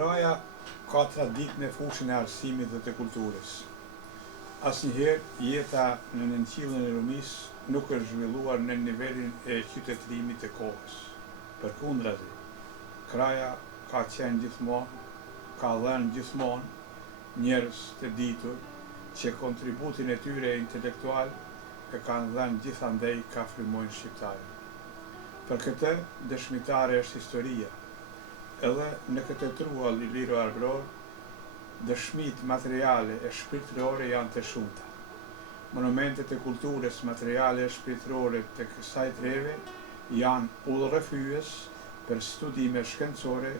Kraja ka traditë në fushën e arsimit dhe të kulturës. Asnjëherë jeta në nënqillën e Rumisë nuk është zhvilluar në nivelin e qytetërimit të kohës. Përkundrazi, Kraja ka dhënë gjithmonë njerëz të ditur që kontributin e tyre intelektual e kanë dhënë gjithandej ka frymojnë shqiptarët. Për këtë dëshmitare është historia. Edhe në këtë truall i liro arbror, dëshmit materiale e shpirtërore janë të shumta. Monumentet e kulturës materiale e shpirtërore të kësaj treve janë udhërrëfyes për studime shkencore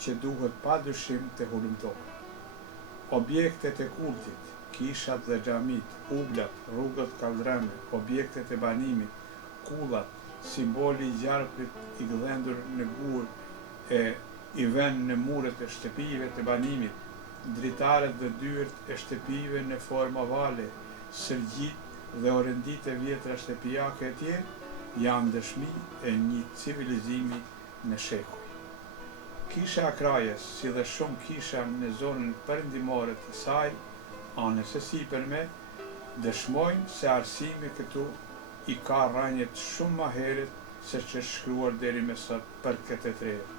që duhet padyshim të hulumtohen. Objektet e kultit, kishat dhe xhamit, ublat, rrugët kaldreme, objektet e banimit, kullat, simboli i gjarprit i gdhendur në gur e i vënë në muret e shtëpive të banimit, dritaret dhe dyert e shtëpive në formë ovale, sërgjit dhe orendit e vjetra shtëpijake e tjerë, janë dëshmi e një civilizimi në shekuj. Kisha e Krajës, si dhe shumë kisha në zonën perëndimore të saj, anës së sipërme, dëshmojnë se arsimi këtu i ka rrënjët shumë më herët se që është shkruar deri më sot për këtë trevë.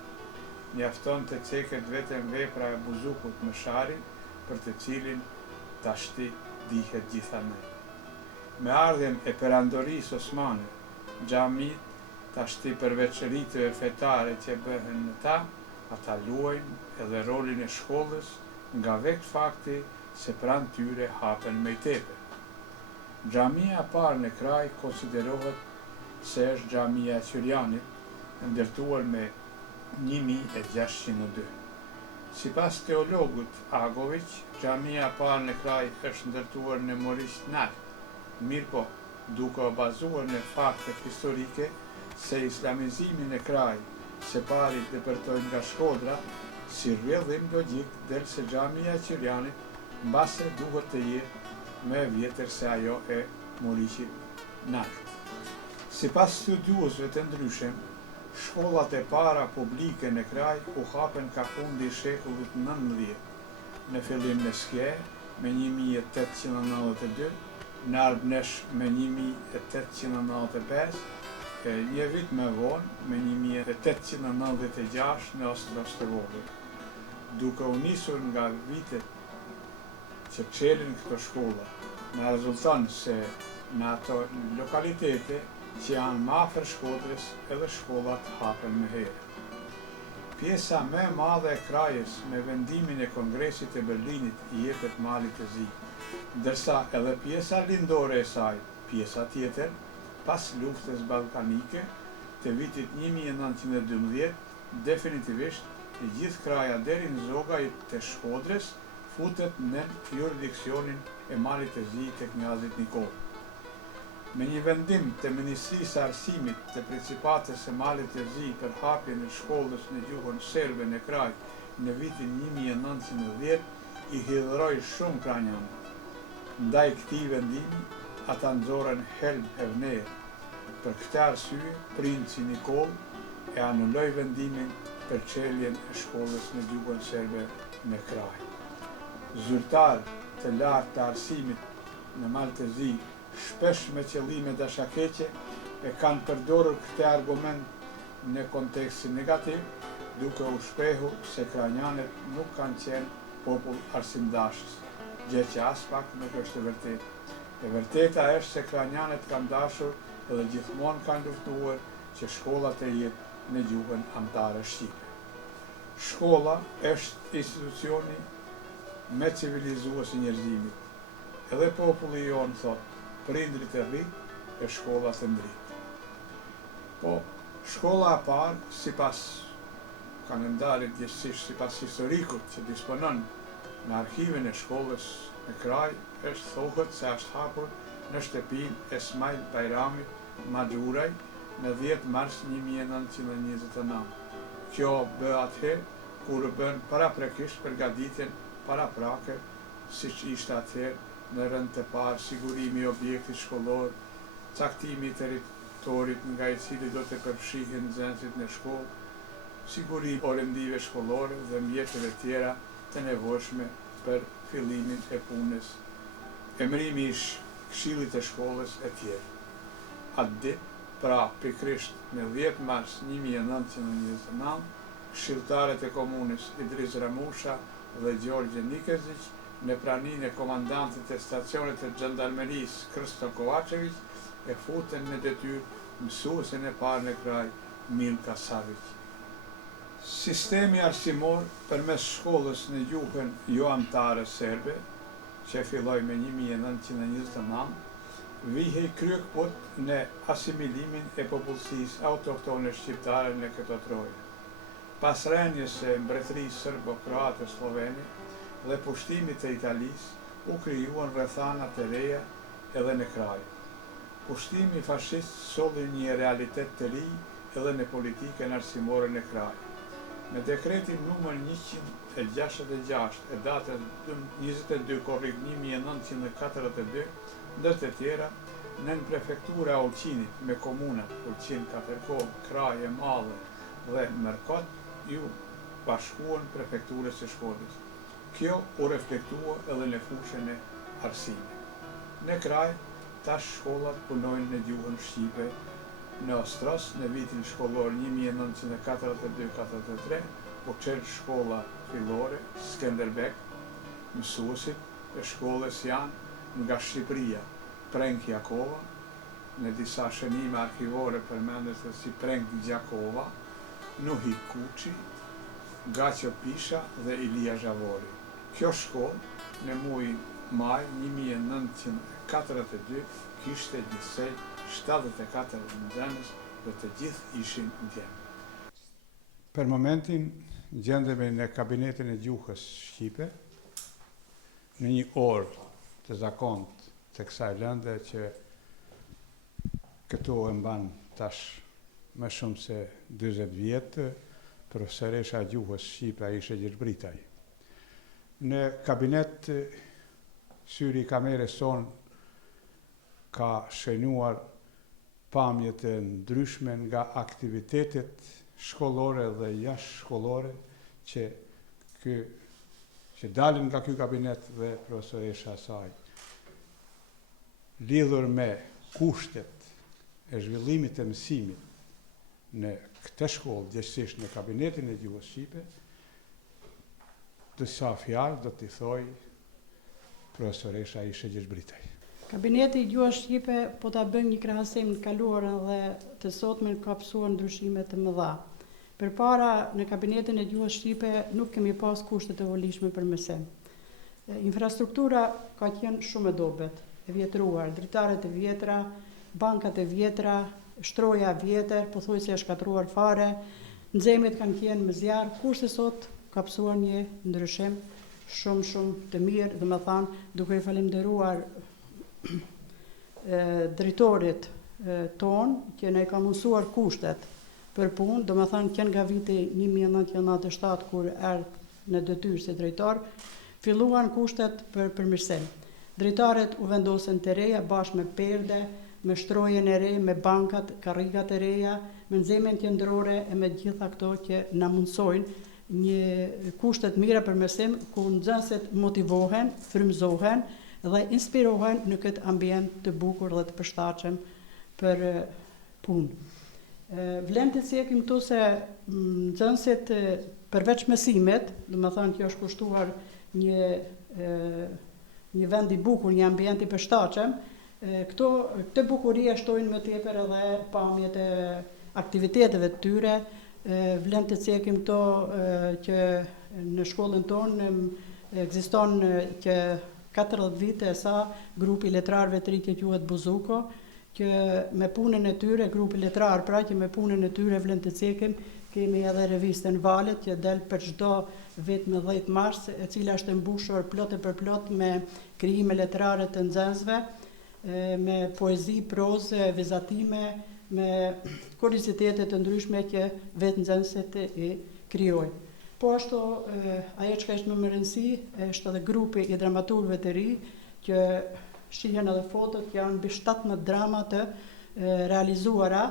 Mjafton të ceket vetëm vepra e buzukut më sharin, për të cilin tashti dihet gjithandej. Me ardhjen e perandorisë osmane, xhamit tashti përveç ritëve fetare që bëhen në ta, ata luajnë edhe rolin e shkollës nga vetë fakti se pranë tyre hapen mejtepe. Xhamia e parë në Kraj konsiderohet se është xhamia e Qyrianit, ndërtuar me 1602. Sipas teologut Agović, xhamia e parë në Kraj është ndërtuar në Moriç Nalt, mirëpo duke u bazuar në fakte historike se islamizimi në Kraj së pari depërtojnë nga Shkodra, si rrjedhim logjik del se xhamia e Qyrianit mbase duhet të jetë më e vjetër se ajo e Moriçit Nalt. Sipas studiuesve të ndryshëm, shkollat e para publike në Kraj u hapen ka fundi i shekullit 19, në fillim në Skje me 1892, në Arbnesh me 1895, një vit më vonë me 1896 në Ostros të Vogël. Duke u nisur nga vitet që çelin këto shkolla, me rezulton se në ato lokalitete që janë më afër Shkodrës edhe shkollat hapen më herë. Pjesa më e madhe e Krajës me vendimin e Kongresit të Berlinit i jepet Malit të Zi, ndërsa edhe pjesa lindore e saj, pjesa tjetër, pas luftës ballkanike të vitit 1912, definitivisht e gjithë Kraja deri në zoga të Shkodrës futet në jurisdiksionin e Malit të Zi të Knjazit Nikol. Me një vendim të Ministrisë së Arsimit të Principatës së Malit të Zi për hapjen e shkollës në gjuhën serbe në Kraj në vitin 1910, i hidhëroi shumë kranjanë. Ndaj këtij vendimi, ata nxorën helm e vnerë. Për këtë arsye, princi Nikol e anulloi vendimin për çeljen e shkollës në gjuhën serbe në Kraj. Zyrtar të lartë të arsimit në Mal të Zi, shpesh me qëllime dashakeqe, e kanë përdorur këtë argument në kontekstin negativ, duke u shprehur se kranjanët nuk kanë qenë popull arsimdashës, gjë që as pak nuk është e vërtetë. E vërteta është se kranjanët kanë dashur edhe gjithmonë kanë luftuar që shkolla të jetë në gjuhën anëtare shqipe. Shkolla është institucioni më civilizues i njerëzimit. Edhe populli jonë thotë, prindrit e rrit e shkolla të ndrit. Po, shkolla e parë, sipas kalendarit gjithësisht sipas historikut që disponon në arkiven e shkollës në Kraj, është thohet se është hapur në shtëpinë e Esmail Bajramit Maxhuraj në 10 mars 1929. Kjo bë atëherë kur bën paraprakisht përgatitjen paraprake, siç ishte atëherë në rënd të parë sigurimi i objektit shkollor, caktimi i territorit nga i cili do të përfshihen nxënësit në shkollë, sigurim orëndive shkollore dhe mjeteve tjera të nevojshme për fillimin e punës, emërimi i këshillit të shkollës e tjerë. Atë ditë, pra pikërisht në 10 mars 1929, këshilltarët e komunës Idris Ramusha dhe Gjorgje Nikezić në praninë e komandantit të stacionit të xhandarmerisë Krsto Kovačević e futën në detyrë mësuesin e parë në kraj, Milka Savić. Sistemi arsimor përmes shkollës në gjuhën jo anëtare serbe, që filloi me 1929, vihej kryekput në asimilimin e popullsisë autoktone shqiptare në këto troje. Pas rënies së mbretërisë serbo-kroate slovene dhe pushtimit të Italisë, u krijuan rrethana të reja edhe në kraj. Pushtimi fashist solli një realitet të ri edhe në politikën arsimore në kraj. Me dekretin numër 166 e datës 22 korrik 1942, ndër të tjera, nën prefektura e Ulqinit me komunat Ulqin, Katërkov, Kraje, Mallë dhe Mërkot, ju bashkuan prefekturës së Shkodrës. Kjo u reflektua edhe në fushën e arsimit. Në kraj, tash shkollat punojnë në gjuhën shqipe. Në Ostros, në vitin shkollor 1942-43, u çel shkolla fillore Skenderbeg. Mësuesit e shkollës janë nga Shqipëria, Prenk Jakova, në disa shënime arkivore përmendet si Prenk Gjakova, Nuhi Kuçi, Gaço Pisha dhe Ilia Zhavori. Kjo shkollë në muajin maj 1942 kishte gjithsej 74 nxënës dhe të gjithë ishin djemë. Për momentin gjendemi në kabinetin e gjuhës shqipe, në një orë të zakont të kësaj lënde që këtu e mban tash më shumë se 40 vjetë, profesoresha e gjuhës shqipe Aisha Gjerbritaj. Në kabinet syri i kamerës son ka shënuar pamjet e ndryshme nga aktivitetet shkollore dhe jashtëshkollore që dalin nga ky kabinet dhe profesoresha e saj. Lidhur me kushtet e zhvillimit të mësimit në këtë shkollë, gjithsesi në kabinetin e gjuhës shqipe, disa fjalë do t'i thoj profesoresha Aisha Gjerbritaj. Kabineti i gjuhës shqipe po ta bën një krahasim të kaluarën dhe të sotmen ka pësuar ndryshime të mëdha. Përpara në kabinetin e gjuhës shqipe nuk kemi pas kushte të volishme për mësim. Infrastruktura ka qenë shumë e dobët, e vjetruar, dritaret e vjetra, bankat e vjetra, shtroja e vjetër, pothuajse e shkatruar fare, nxemjet kanë qenë më zjarr, kurse sot ka pësuar një ndryshim shumë të mirë, dhe më thanë, duke i falenderuar dritorit ton, që ne ka mësuar kushtet për punë, do më thanë që nga viti 1997, kur erdhë në detyrë si drejtor, filluan kushtet për përmirësim. Drejtaret u vendosen të reja bashkë me perde, me shtrojen e re, me bankat, karrikat e reja, me nxemjen qendrore e me gjitha këto që na mundsojnë një kushtet mira përmirësim, ku nxënësit motivohen, frymëzohen dhe inspirohen në këtë ambient të bukur dhe të përshtatshëm për punë. Vlen të sjekim këtu se nxënësit përveç mësimit, do të thonë që është kushtuar një vend i bukur, një ambient i përshtatshëm, këtë bukuri e shtojnë më tepër edhe pamjet e aktiviteteve të tyre. Vlen të cekim këto që në shkollën tonë ekziston që 40 vite e sa grupi letrarëve të ri që quhet Buzuko, që me punën e tyre, grupi letrar pra që me punën e tyre vlen të cekim, kemi edhe revistën Valet që del për çdo vit me 10 mars, e cila është mbushur plot e përplot me krijime letrare të nxënësve, me poezi, prozë, vizatime, me kuriozitete të ndryshme që vetë nxënësit i krijojnë. Po ashtu, ajo që është më rëndësi, është edhe grupi i dramaturgëve të ri, që shihen edhe fotot, që janë mbi 17 drama të realizuara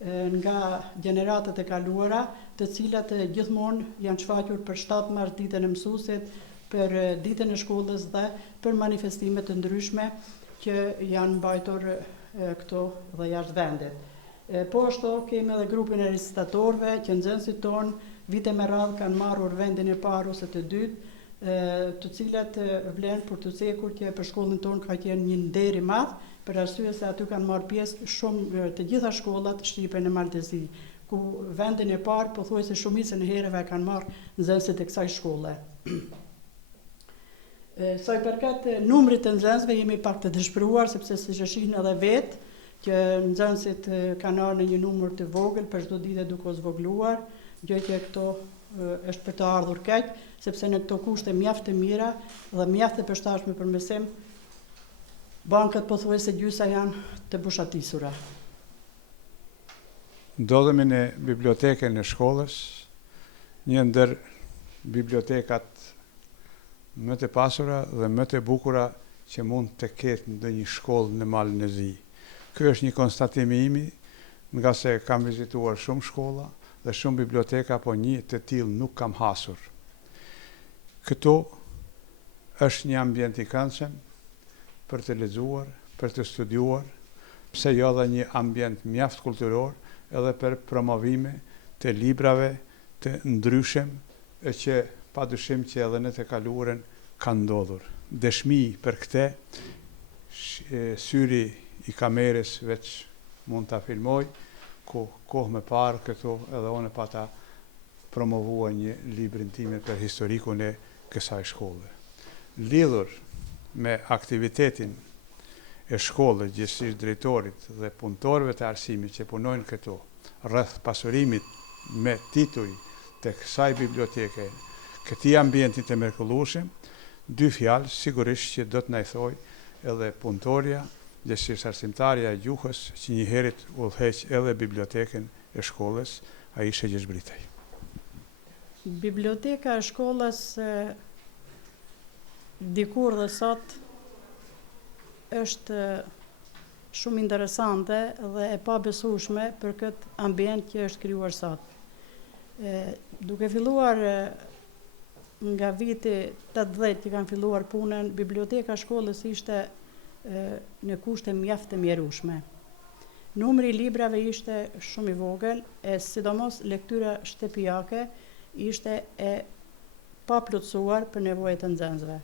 nga gjeneratat e kaluara, të cilat gjithmonë janë shfaqur për 7 mars ditën e mësuesit, për ditën e shkollës dhe për manifestime të ndryshme që janë mbajtur këto dhe jashtë vendit. Po ashtu kemi edhe grupin e recitatorëve që nxënësit tonë vite me radhë kanë marrur vendin e parë ose të dytë, të cilat vlen për të cekur që për shkollën tonë ka qenë një nder i madh, për arsye se aty kanë marrë pjesë shumë të gjitha shkollat shqipe në Maltezi, ku vendin e parë pothuajse shumicën e herëve kanë marrë nxënësit e kësaj shkolle. Sa i përket numrit të nxënësve jemi pak të dëshpëruar, sepse siç e shihni edhe vetë që nxënësit kanë ardhur në një numër të vogël për çdo ditë duke u zvogëluar, gjë që këto është për të ardhur keq, sepse në këto kushte mjaft të mira dhe mjaft të përshtatshme për mësim, bankët pothuajse gjysa janë të bushatisura. Ndodhemi në bibliotekën e shkollës, një ndër bibliotekat më të pasura dhe më të bukura që mund të ketë ndonjë shkollë në malin e Zi. Ky është një konstatim i imi, nga se kam vizituar shumë shkolla dhe shumë biblioteka, po një të tillë nuk kam hasur. Këtu është një ambient i këndshëm për të lexuar, për të studiuar, pse jo edhe një ambient mjaft kulturor, edhe për promovime të librave të ndryshëm, e që padyshim që edhe në të kaluarën ka ndodhur. Dëshmi për këtë, syri i kamerës veç mund ta filmoj, ku kohë më parë këtu edhe unë pata promovua një librin time për historikun e kësaj shkolle. Lidhur me aktivitetin e shkollës, gjithësisht drejtorit dhe punëtorëve të arsimit që punojnë këtu, rreth pasurimit me titull të kësaj biblioteke, këtij ambientit të mrekullueshëm, dy fjalë sigurisht që do të na i thoj edhe punëtorja, gjithësisht arsimtarja e gjuhës, që një herët udhëheq edhe bibliotekën e shkollës, ai ishte Gjergjbritej. Biblioteka e shkollës dikur dhe sot është shumë interesante dhe e pabesueshme për këtë ambient që është krijuar sot. Duke filluar nga viti 80 që kanë filluar punën, biblioteka e shkollës ishte në kushte mjaft të mjerueshme. Numri i librave ishte shumë i vogël, e sidomos lektyra shtëpiake ishte e paplotësuar për nevojat e nxënësve.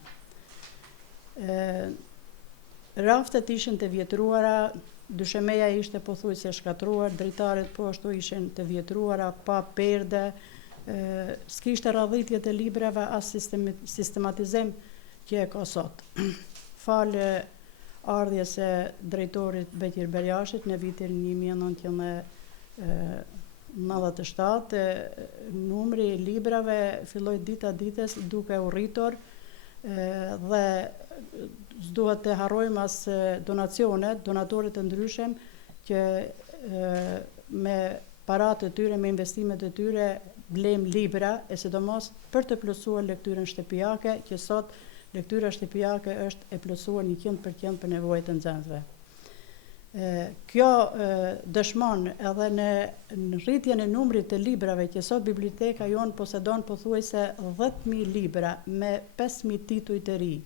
Raftet ishin të vjetruara, dyshemeja ishte pothuajse shkatruar, dritaret po ashtu ishin të vjetruara, pa perde, s'kishte radhitje të librave as sistematizim që e ka sot. Falë ardhjes së drejtorit Bekir Berjashit në vitin 1997, numri i librave filloi dita ditës duke u rritur dhe s'duhet të harrojmë as donatorët të ndryshëm që me paratë të tyre, me investimet e tyre blejmë libra, e sidomos për të plotësuar lektyrën shtëpiake, që sot lektyra shtëpiake është e plotësuar 100% për nevojat e nxënësve. Kjo dëshmon edhe në rritjen e numrit të librave që sot biblioteka jonë posedon pothuajse 10.000 libra me 5.000 tituj të ri.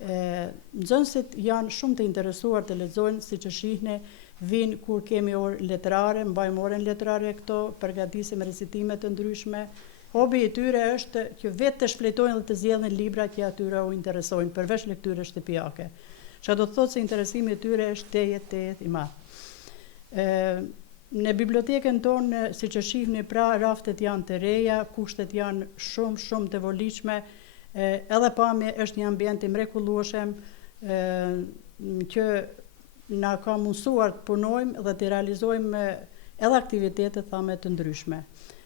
Nxënësit janë shumë të interesuar të lexojnë, siç e shihni, vinë kur kemi orë letrare, mbajmë orën letrare këto, përgatisim recitime të ndryshme. Hobi i tyre është që vetë të shfletojnë dhe të zgjedhin libra që atyre u interesojnë, përveç lektyre shtëpiake. Çka do të thotë se interesimi i tyre është tejet i madh. Në bibliotekën tonë, siç e shihni, pra raftet janë të reja, kushtet janë shumë të volitshme, edhe pamje është një ambient i mrekullueshëm që na ka mundësuar të punojmë dhe të realizojmë edhe aktivitete thame të ndryshme.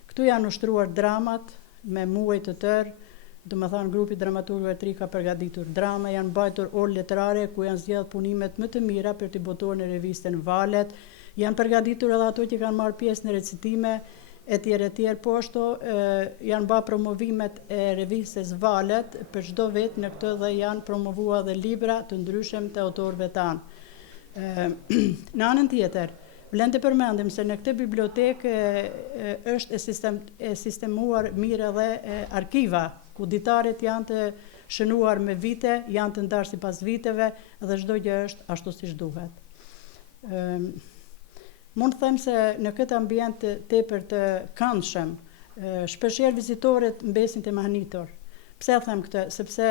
Këtu janë ushtruar dramat me muaj të tërë, do të thënë grupi dramaturgëve të ri ka përgatitur drama, janë mbajtur orë letrare ku janë zgjedhur punimet më të mira për të botuar në revistën Valet, janë përgatitur edhe ato që kanë marrë pjesë në recitime etj, po ashtu janë bërë promovimet e revistës Valet për çdo vit në këtë dhe janë promovuar edhe libra të ndryshëm të autorëve tanë. Në anën tjetër, Vlen të përmendim se në këtë bibliotekë është e sistemuar mirë edhe arkiva, ku ditaret janë të shënuar me vite, janë të ndarë sipas viteve dhe çdo gjë është ashtu siç duhet. Mund të them se në këtë ambient tepër të këndshëm, shpeshherë vizitorët mbesin të mahnitur. Pse them këtë? Sepse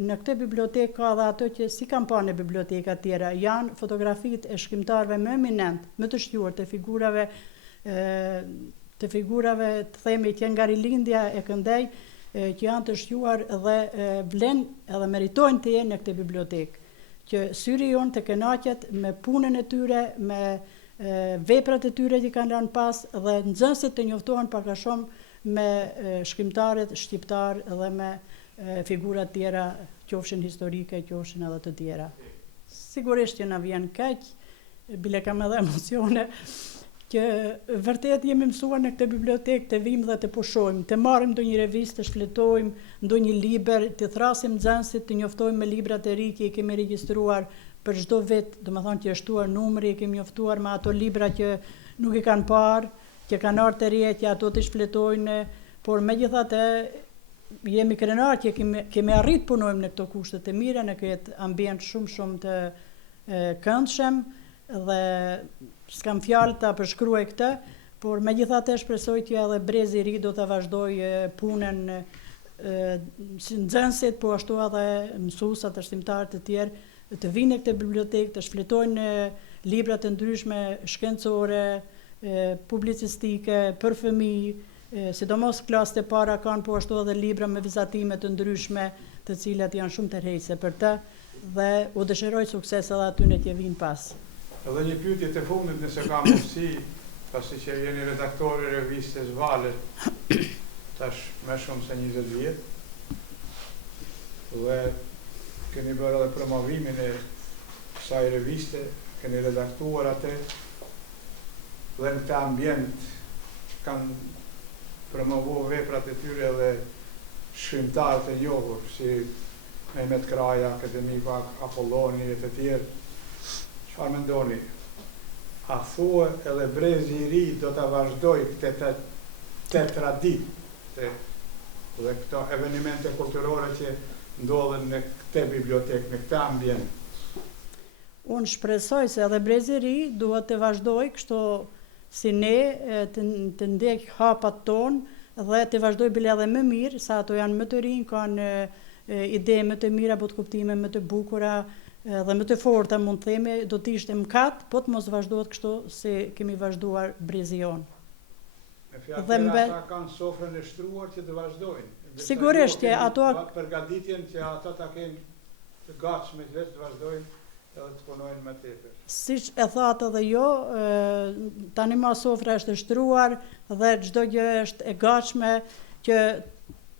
në këtë bibliotekë ka edhe ato që si kam parë në biblioteka tjera, janë fotografitë e shkrimtarëve më eminent, më të shquar, të figurave të themi që nga rilindja e Këndej, që janë të shquar dhe vlen edhe meritojnë të jenë në këtë bibliotekë. Që syri jonë të kënaqet me punën e tyre, me veprat e tyre që kanë lënë pas dhe nxënësit të njoftohen pak a shumë me shkrimtarët shqiptar dhe me figurat tjera, qofshin historike, qofshin edhe të tjera. Sigurisht që na vjen keq, bile kam edhe emocione, që vërtet jemi mësuar në këtë bibliotekë të vim dhe të pushojmë, të marrim ndonjë revistë, të shfletojmë, ndonjë libër, të thrasim nxënësit, të njoftojmë me librat e ri që i kemi regjistruar për çdo vit, domethënë që është shtuar numri, i kemi njoftuar me ato libra që nuk i kanë parë, që kanë ardhur të rije që ato të shfletojnë, por megjithatë jemi krenar që kemi arrit punojmë në këto kushte të mira, në këtë ambient shumë të këndshëm dhe s'kam fjalë ta përshkruaj këtë, por megjithatë shpresoj që edhe Brezi i Ri do ta vazhdojë punën si nxënësit, po ashtu edhe mësuesat, arsimtarët e tjerë të vinë në këtë bibliotekë, të shfletojnë libra të ndryshme shkencore, publicistike, për fëmijë, sidomos klasët e para kanë po ashtu edhe libra me vizatime të ndryshme, të cilat janë shumë tërheqëse për të, dhe u dëshiroj sukses edhe atyre që vinë pas. Edhe një pyetje të fundit nëse ka mundësi, pasi që jeni redaktori i revistës Valet, tash më shumë se 20 vjet, dhe keni bërë edhe promovimin e kësaj reviste, keni redaktuar atë, dhe në këtë ambient kanë promovuar veprat e tyre dhe shkrimtarët e njohur, si Mehmet Kraja, akademiku Apolloni e të tjerë. Çfarë mendoni? A thua edhe Brezi i Ri do ta vazhdoj këtë traditë dhe këto evenimente kulturore që ndodhen në këtë bibliotekë, në këtë ambient? Unë shpresoj se edhe Brezi i Ri duhet të vazhdoj kështu si ne të ndjek hapat tonë dhe të vazhdoj bile edhe më mirë, sa ato janë më të rinj, kanë ide më të mira, po të kuptime më të bukura dhe më të forta, mund të themi, do të ishte mkat, po të mos vazhdohet kështu si kemi vazhduar Brezi jon. Me fjalë tjera, ata kanë sofrën e shtruar që të vazhdojnë. Sigurisht që ato përgatitjen që ata ta kenë të gatshme që të vazhdojnë edhe të punojnë më tepër. Siç e thatë edhe jo, tani ma sofra është e shtruar dhe çdo gjë është e gatshme që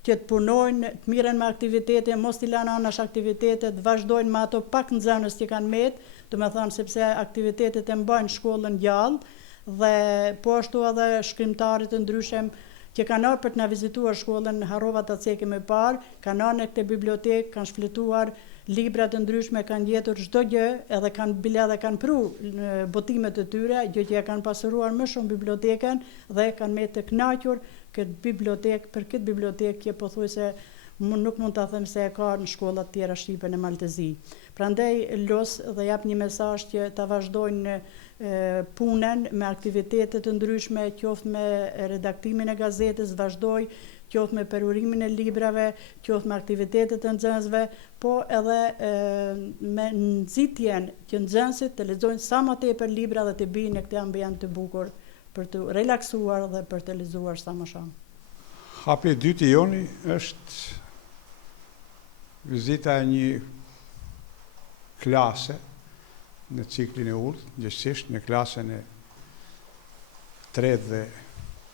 të punojnë, të miren me aktivitete, mos t'i lanë anash aktivitetet, vazhdojnë me ato pak nxënës që kanë met, do me thënë sepse aktivitetet e mbajnë shkollën gjallë dhe po ashtu edhe shkrimtarët të ndryshëm që kanë ardhur për të na vizituar shkollën, harrova ta cekim më parë, kanë ardhur në këtë bibliotekë, kanë shfletuar libra të ndryshme, kanë gjetur çdo gjë, edhe kanë bile dhe kanë pru botimet e tyre, gjë që ja kanë pasuruar më shumë bibliotekën dhe kanë me të kënaqur për këtë bibliotekë që pothuajse nuk mund ta them se e ka në shkollat tjera shqipe në Maltezi. Prandaj los dhe jap një mesazh që ta vazhdojnë punën me aktivitete të ndryshme, qoftë me redaktimin e gazetës, vazhdoj, qoftë me perurimin e librave, qoftë me aktivitetet të nxënësve, po edhe me nxitjen që nxënësit të lexojnë sa më tepër libra dhe të bijnë në këtë ambient të bukur për të relaksuar dhe për të lexuar sa më shumë. Hapi i dytë i joni është vizita e një klase në ciklin e urtë, gjithsesi në klasën e 3 dhe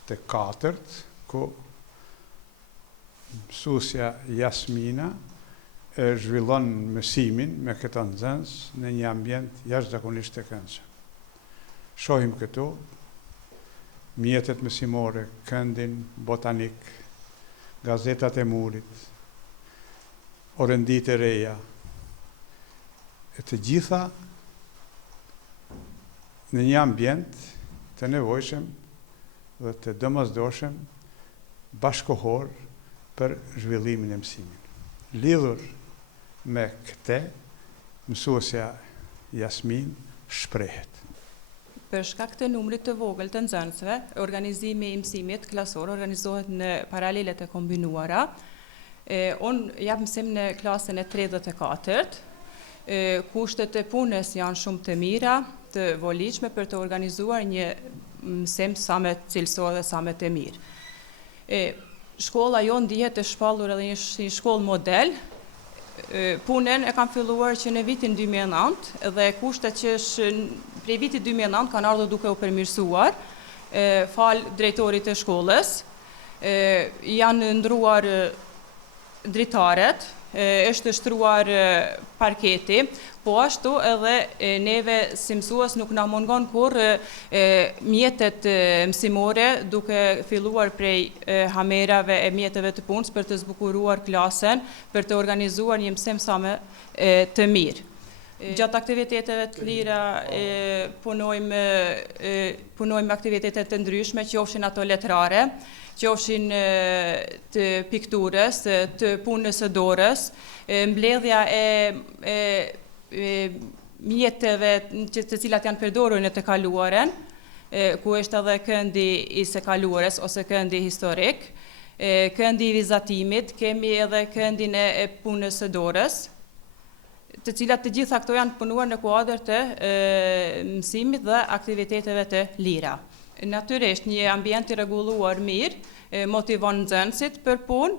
të 4, ku mësuesja Jasmina zhvillon mësimin me këtë nxënës në një ambient jashtëzakonisht të këndshëm. Shohim këtu mjetet mësimore, këndin, botanik, gazetat e murit, orëndit e reja, e të gjitha në një ambient të nevojshëm dhe të domosdoshëm bashkohor për zhvillimin e mësimit. Lidhur me këtë, mësuesja Jasmin shprehet. Për shkak të numrit të vogël të nxënësve, organizimi i mësimit klasor organizohet në paralelet e kombinuara. Unë jap mësim në klasën e 34. Kushtet e punës janë shumë të mira, të voliqme për të organizuar një mësim sa më cilësor dhe sa më të mirë. Shkolla jonë ndihet e shpallur edhe një shkollë model. Punën e kam filluar që në vitin 2009 dhe kushtet që prej vitit 2009 kanë ardhur duke u përmirësuar fal drejtorit të shkollës. Janë ndruar dritaret, është shtruar parketi, po ashtu edhe neve si mësues nuk na mungon kur mjetet mësimore duke filluar prej hamerave e mjeteve të punës për të zbukuruar klasen, për të organizuar një mësim sa më të mirë. Gjatë aktiviteteve të lira punojmë aktivitete të ndryshme, qofshin ato letrare, qofshin të pikturës, të punës së dorës, mbledhja e mjeteve të cilat janë përdorur në të kaluaren, ku është edhe këndi i së kaluarës ose këndi historik, këndi i vizatimit, kemi edhe këndin e punës së dorës, të cilat të gjitha këto janë punuar në kuadër të mësimit dhe aktiviteteve të lira. Natyrisht, një ambient i rregulluar mirë motivon nxënësit për punë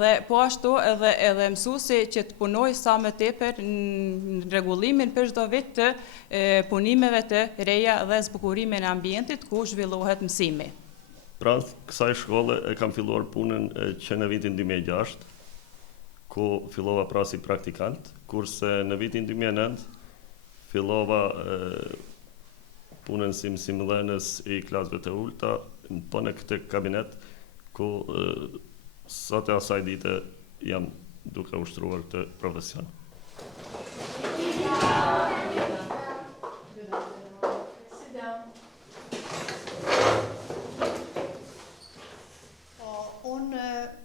dhe po ashtu edhe mësuesi që të punojë sa më tepër në rregullimin për çdo vit të punimeve të reja dhe zbukurimin e ambientit ku zhvillohet mësimi. Pranë kësaj shkolle e kam filluar punën që në vitin 2006, ku fillova pra si praktikant, kurse në vitin 2009 fillova punën si mësimdhënës i klasëve të ulta, po në këtë kabinet, ku sot e asaj dite jam duke ushtruar këtë profesion.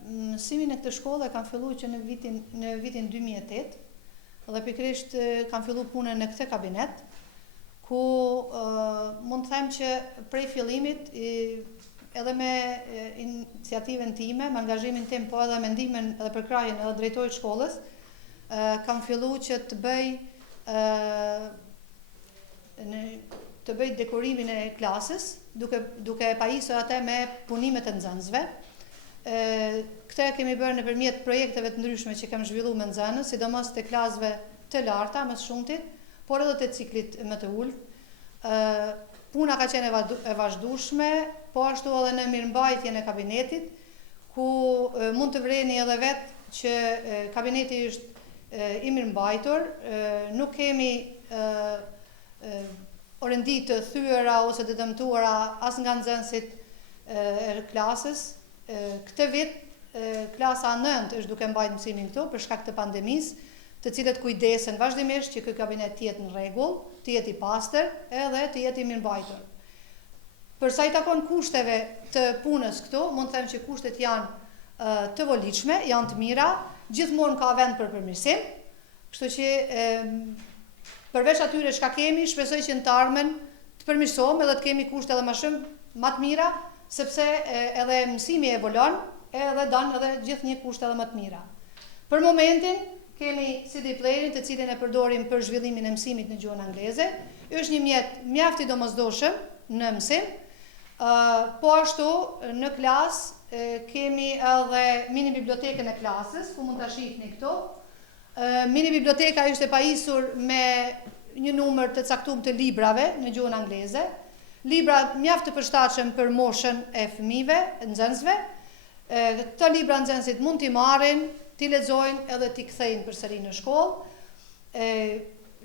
Mësimin e këtë shkolle kam filluar që në vitin 2008 dhe pikërisht kam filluar punën në këtë kabinet, ku mund të them që prej fillimit edhe me iniciativën time, me angazhimin tim, po edhe me ndihmën edhe përkrahjen edhe drejtorit shkollës, kam filluar që të bëj dekorimin e klasës, duke pajisur atë me punimet e nxënësve. Këtë kemi bërë nëpërmjet projekteve të ndryshme që kemi zhvilluar me nxënës, sidomos të klasëve të larta, më së shumtit, por edhe të ciklit më të ulët. Puna ka qenë e vazhdueshme, po ashtu edhe në mirëmbajtjen e kabinetit, ku mund të vreni edhe vetë që kabineti është i mirëmbajtur, nuk kemi orendi të thyera ose të dëmtuara as nga nxënësit e klasës. Këtë vit klasa 9 është duke mbajtur mësimin këtu për shkak të pandemisë, të cilët kujdesen vazhdimisht që ky kabinet të jetë në rregull, të jetë i pastër edhe të jetë i mirëmbajtur. Për sa i takon kushteve të punës këtu, mund të them që kushtet janë të voliqme, janë të mira, gjithmonë ka vend për përmirësim, kështu që përveç atyre çka kemi, shpresoj që në të ardhmen të përmirësohemi edhe të kemi kushte edhe më të mira, sepse edhe mësimi evolon edhe dan edhe gjithë një kushte edhe më të mira. Për momentin kemi CD playerin, të cilin e përdorim për zhvillimin e mësimit në gjuhën angleze. Është një mjet mjaft i domosdoshëm në mësim. Po ashtu në klasë kemi edhe mini bibliotekën e klasës, ku mund ta shihni këtu. Mini biblioteka është e pajisur me një numër të caktuar të librave në gjuhën angleze. Libra mjaft të përshtatshëm për moshën e fëmijëve, nxënësve. Këto libra nxënësit mund t'i marrin, t'i lexojnë edhe t'i kthejnë përsëri në shkollë.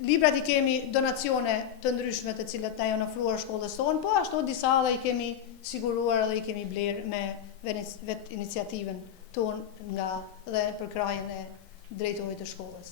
Librat i kemi donacione të ndryshme të cilat na janë ofruar shkollës tonë, po ashtu disa edhe i kemi siguruar edhe i kemi blerë me vetë iniciativën tonë dhe përkrahjen e drejtorit të shkollës.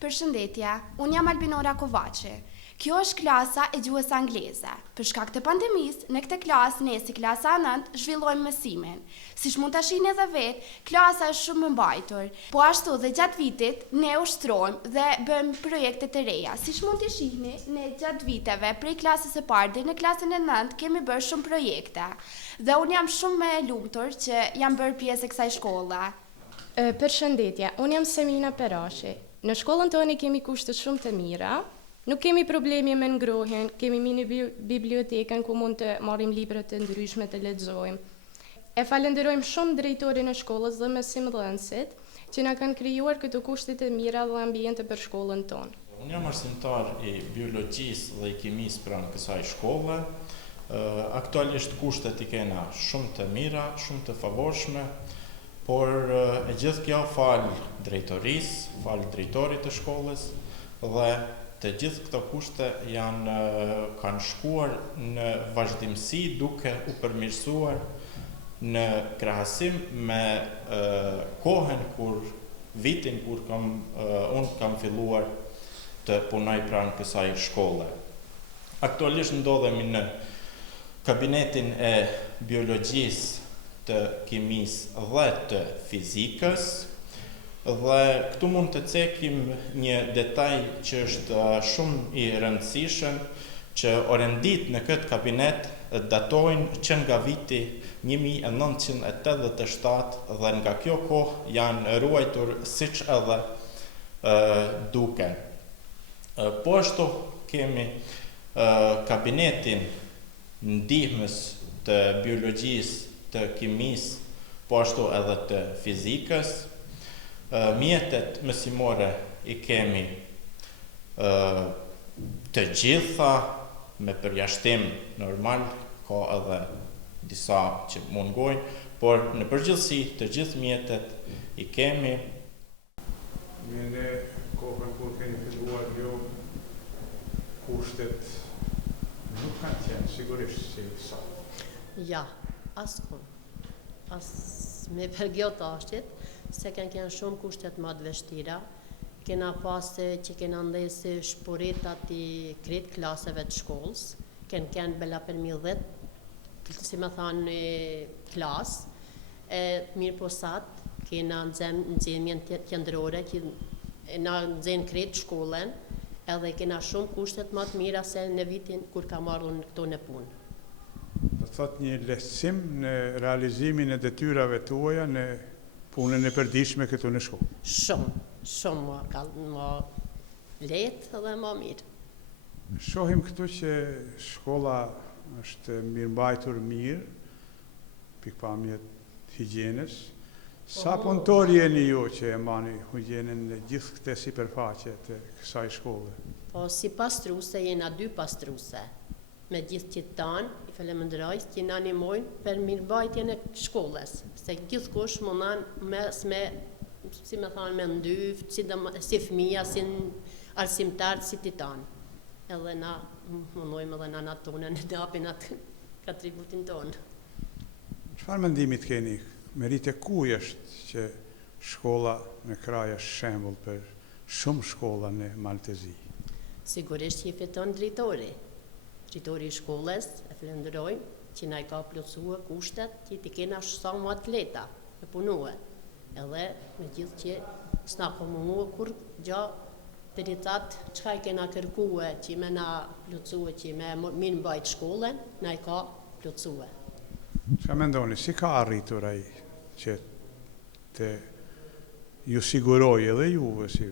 Përshëndetje, unë jam Albinora Kovaçi. Kjo është klasa e gjuhës angleze. Për shkak të pandemisë, në këtë klasë ne si klasa 9 zhvillojmë mësimin. Siç mund ta shihni edhe vetë, klasa është shumë e mbajtur, po ashtu dhe gjatë vitit ne ushtrojmë dhe bëjmë projekte të reja. Siç mund t'i shihni, ne gjatë viteve prej klasës së parë deri në klasën e 9 kemi bërë shumë projekte. Dhe unë jam shumë e lumtur që jam bërë pjesë e kësaj shkolle. Përshëndetje, unë jam Semina Perashi. Në shkollën tonë kemi kushte shumë të mira. Nuk kemi probleme me ngrohjen, kemi mini bibliotekën ku mund të marrim libra të ndryshme të lexojmë. E falenderojmë shumë drejtorin e shkollës dhe mësimdhënësit që na kanë krijuar këto kushte të mira dhe ambiente për shkollën tonë. Unë jam arsimtar i biologjisë dhe i kimisë pranë kësaj shkolle. Aktualisht kushtet i kena shumë të mira, shumë të favorshme, por e gjithë kjo fal drejtorisë, fal drejtorit të shkollës dhe të gjithë këto kushte kanë shkuar në vazhdimsi duke u përmirësuar në krahasim me vitin kur unë kam filluar të punoj pranë kësaj shkolle. Aktualisht ndodhemi në kabinetin e biologjisë, të kimisë dhe të fizikës. Dhe këtu mund të cekim një detaj që është shumë i rëndësishëm, që orëndit në këtë kabinet datojnë që nga viti 1987 dhe nga kjo kohë janë ruajtur siç edhe duken. Po ashtu kemi kabinetin ndihmës të biologjisë, të kimisë, po ashtu edhe të fizikës. Mjetet mësimore i kemi të gjitha me përjashtim normal, ka edhe disa që mungojnë, por në përgjithësi të gjithë mjetet i kemi. Në kohën kur keni filluar jo, kushtet nuk kanë qenë sigurisht si sa. Ja, askon. As me përgjo të ashtit, se kanë shumë kushtet më të vështira. Kena pasë që kena ndesë shporitat i kretë klaseve të shkollës, kanë bella për 10, si me thanë, klasë, mirë po satë, kena nëzemjen qendrore, që na nëzemjen kretë shkollën, edhe kena shumë kushtet më të mira se në vitin kur ka marrën këto në punë. Do thot një lehtësim në realizimin e detyrave tuaja në punën e përditshme këtu në shkollë. Shumë më lehtë dhe më mirë. Shohim këtu që shkolla është mirëmbajtur mirë, pikpamjet higjienës. Sa punëtor jeni ju që e mbani higjienën në gjithë këto sipërfaqe të kësaj shkolle? Po si pastruese jena 2 pastruese. Me gjithë që tanë, i faleminderoj që na animojnë për mirëmbajtjen e shkollës, se gjithkush mundan si me thonë, me ndyft, si fëmija, si arsimtar, si titan. Edhe na mundojmë edhe na tonë në dapin atë atributin tonë. Çfarë mendimit keni? Merite kuj është që shkolla në kraj është shembull për shumë shkolla në Maltezi? Sigurisht që i fiton drejtori i shkollës, e falenderojmë që na i ka plotësua kushtet që ti kena sa më atleta e punue. Edhe me gjithë që s'na po mungu kur gja të rritat qka i kena kërkue që me na plotësua që me minë mbajt shkollën, na i ka plotësua. Qa mendoni, si ka arritur ai që të ju siguroj edhe juve si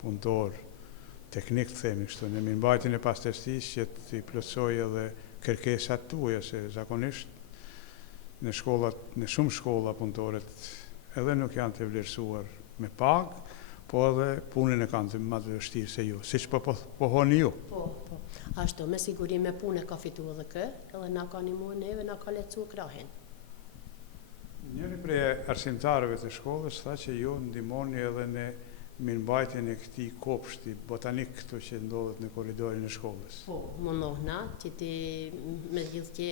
punëtor teknik të themi kështu, në mirëmbajtjen e pastërtisë që t'i plotësoj edhe kërkesat tuaja, se zakonisht në shumë shkolla punëtorët edhe nuk janë të vlerësuar me pagë, po edhe punën e kanë të më të vështirë se ju, siç po pohoni ju. Po. Ashtu, me siguri me punë ka fituar edhe kë, edhe na ka animuar neve, na ka lehtësuar krahin. Njëri prej arsimtarëve të shkollës tha që ju ndihmoni edhe në mirëmbajtjen e këtij kopshti botanik këtu që ndodhet në korridorin e shkollës. Po, mundohna që ti me gjithë që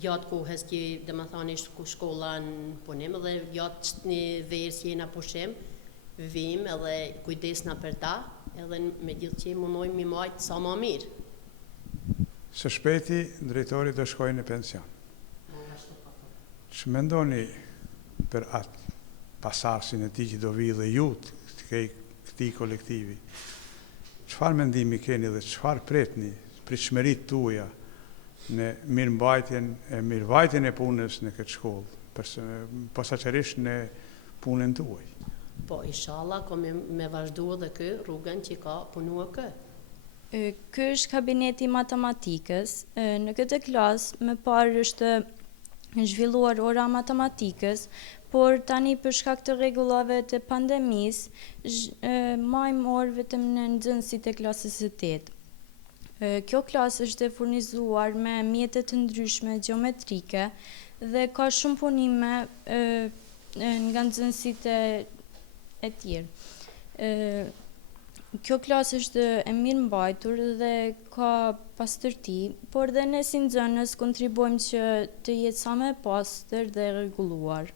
gjatë kohës që domethënë shkolla në punim dhe gjatë një verë që jena pushim, vim edhe kujdesna për ta, edhe me gjithë që munojmë mi majtë sa ma mirë. Së shpeti, drejtori do shkojnë në pension. Që mendoni për atë pasarsin e ti që do vi dhe jutë këti kolektivi? Çfarë mendimi keni dhe çfarë pretni pritshmëritë tuaja në mirëvajtjen e punës në këtë shkollë, posaçërisht në punën tuaj? Po, inshallah, ko me vazhdu edhe kë rrugën që ka punua kë. Ky është kabineti matematikës. Në këtë klasë më parë është zhvilluar ora matematikës, por tani për shkak të rregullave të pandemisë majmë orë vetëm në nxënësit e klasës së 8. Kjo klasë është e furnizuar me mjetet të ndryshme gjeometrike dhe ka shumë punime nga nxënësit e tjerë. Kjo klasë është e mirë mbajtur dhe ka pastërti, por dhe ne si nxënës kontribuojmë që të jetë sa më e pastër dhe rregulluar.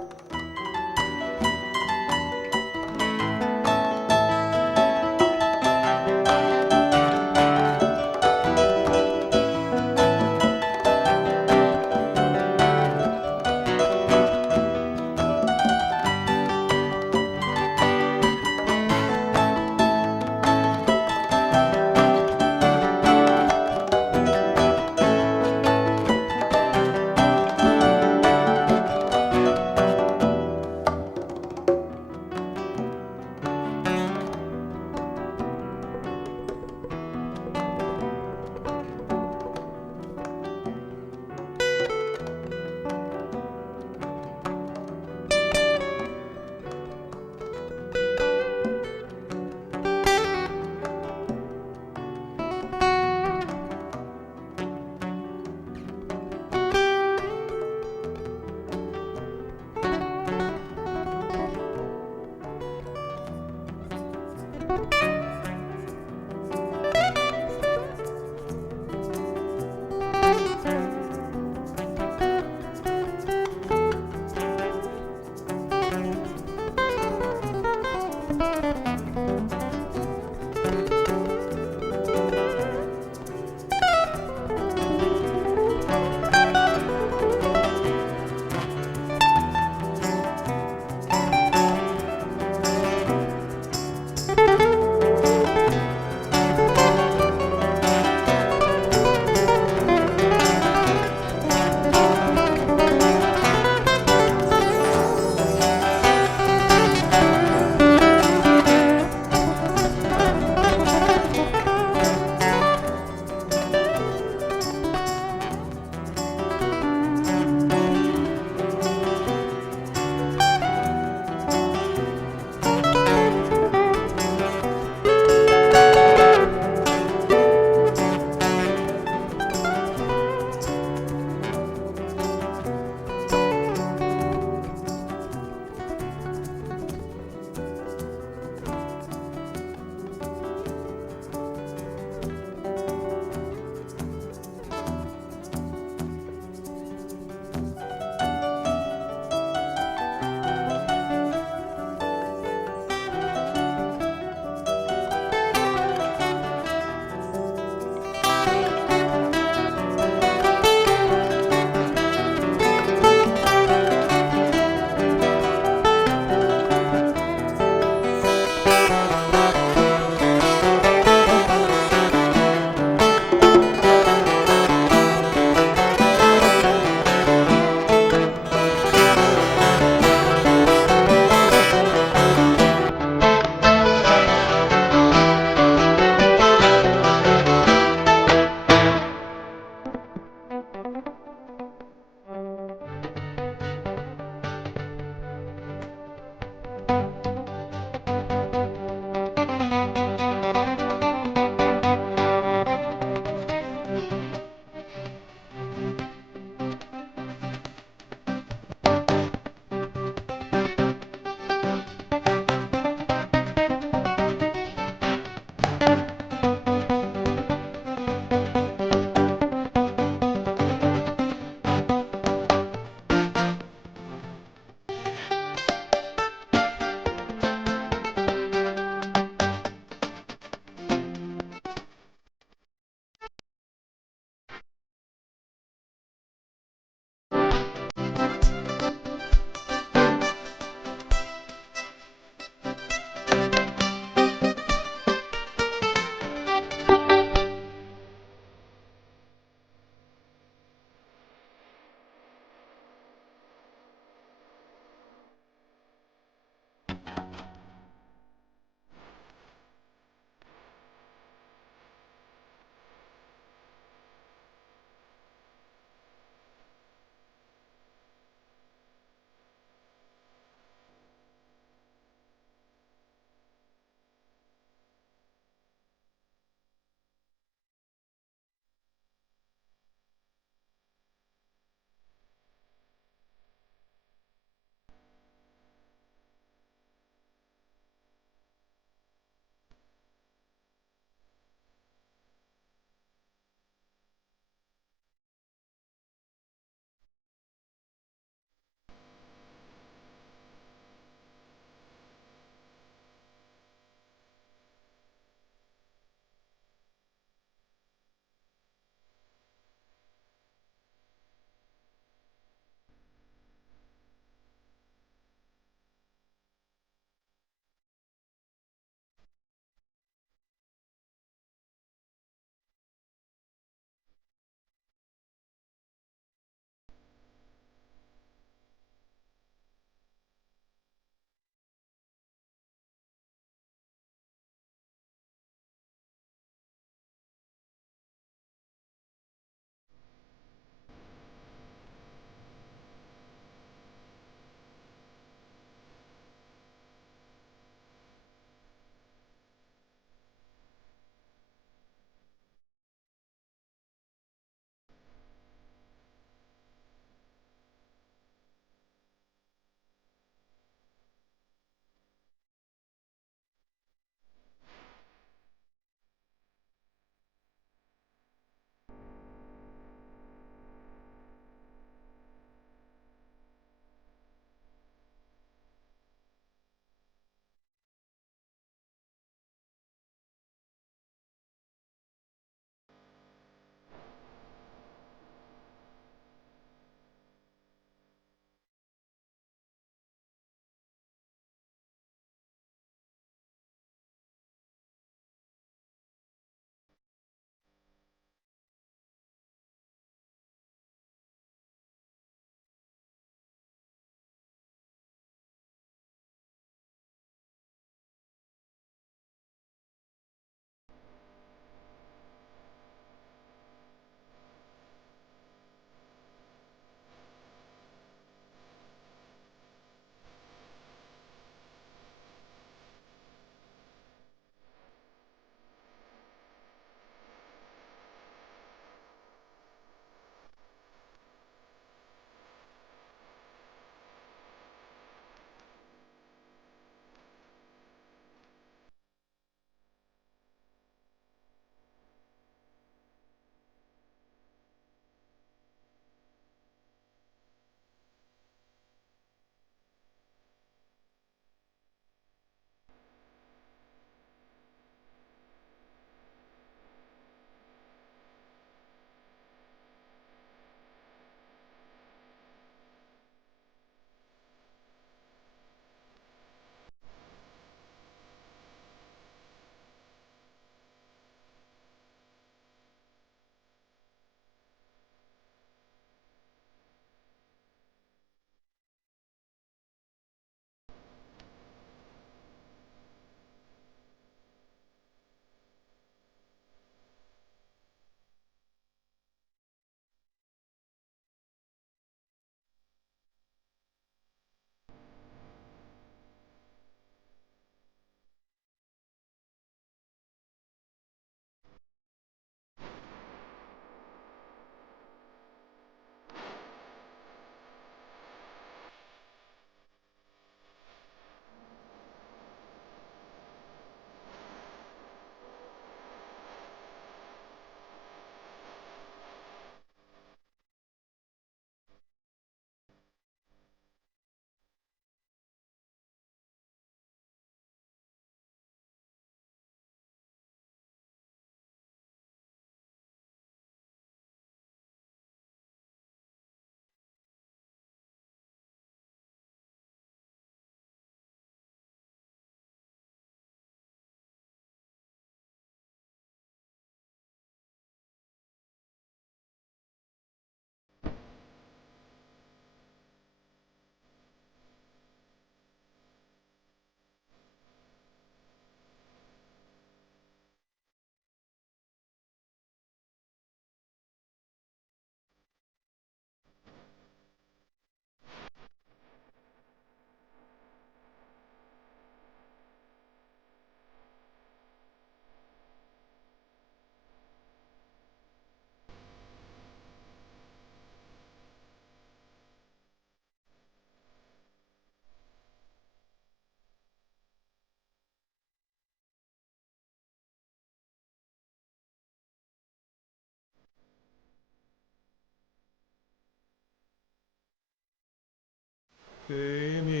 Jemi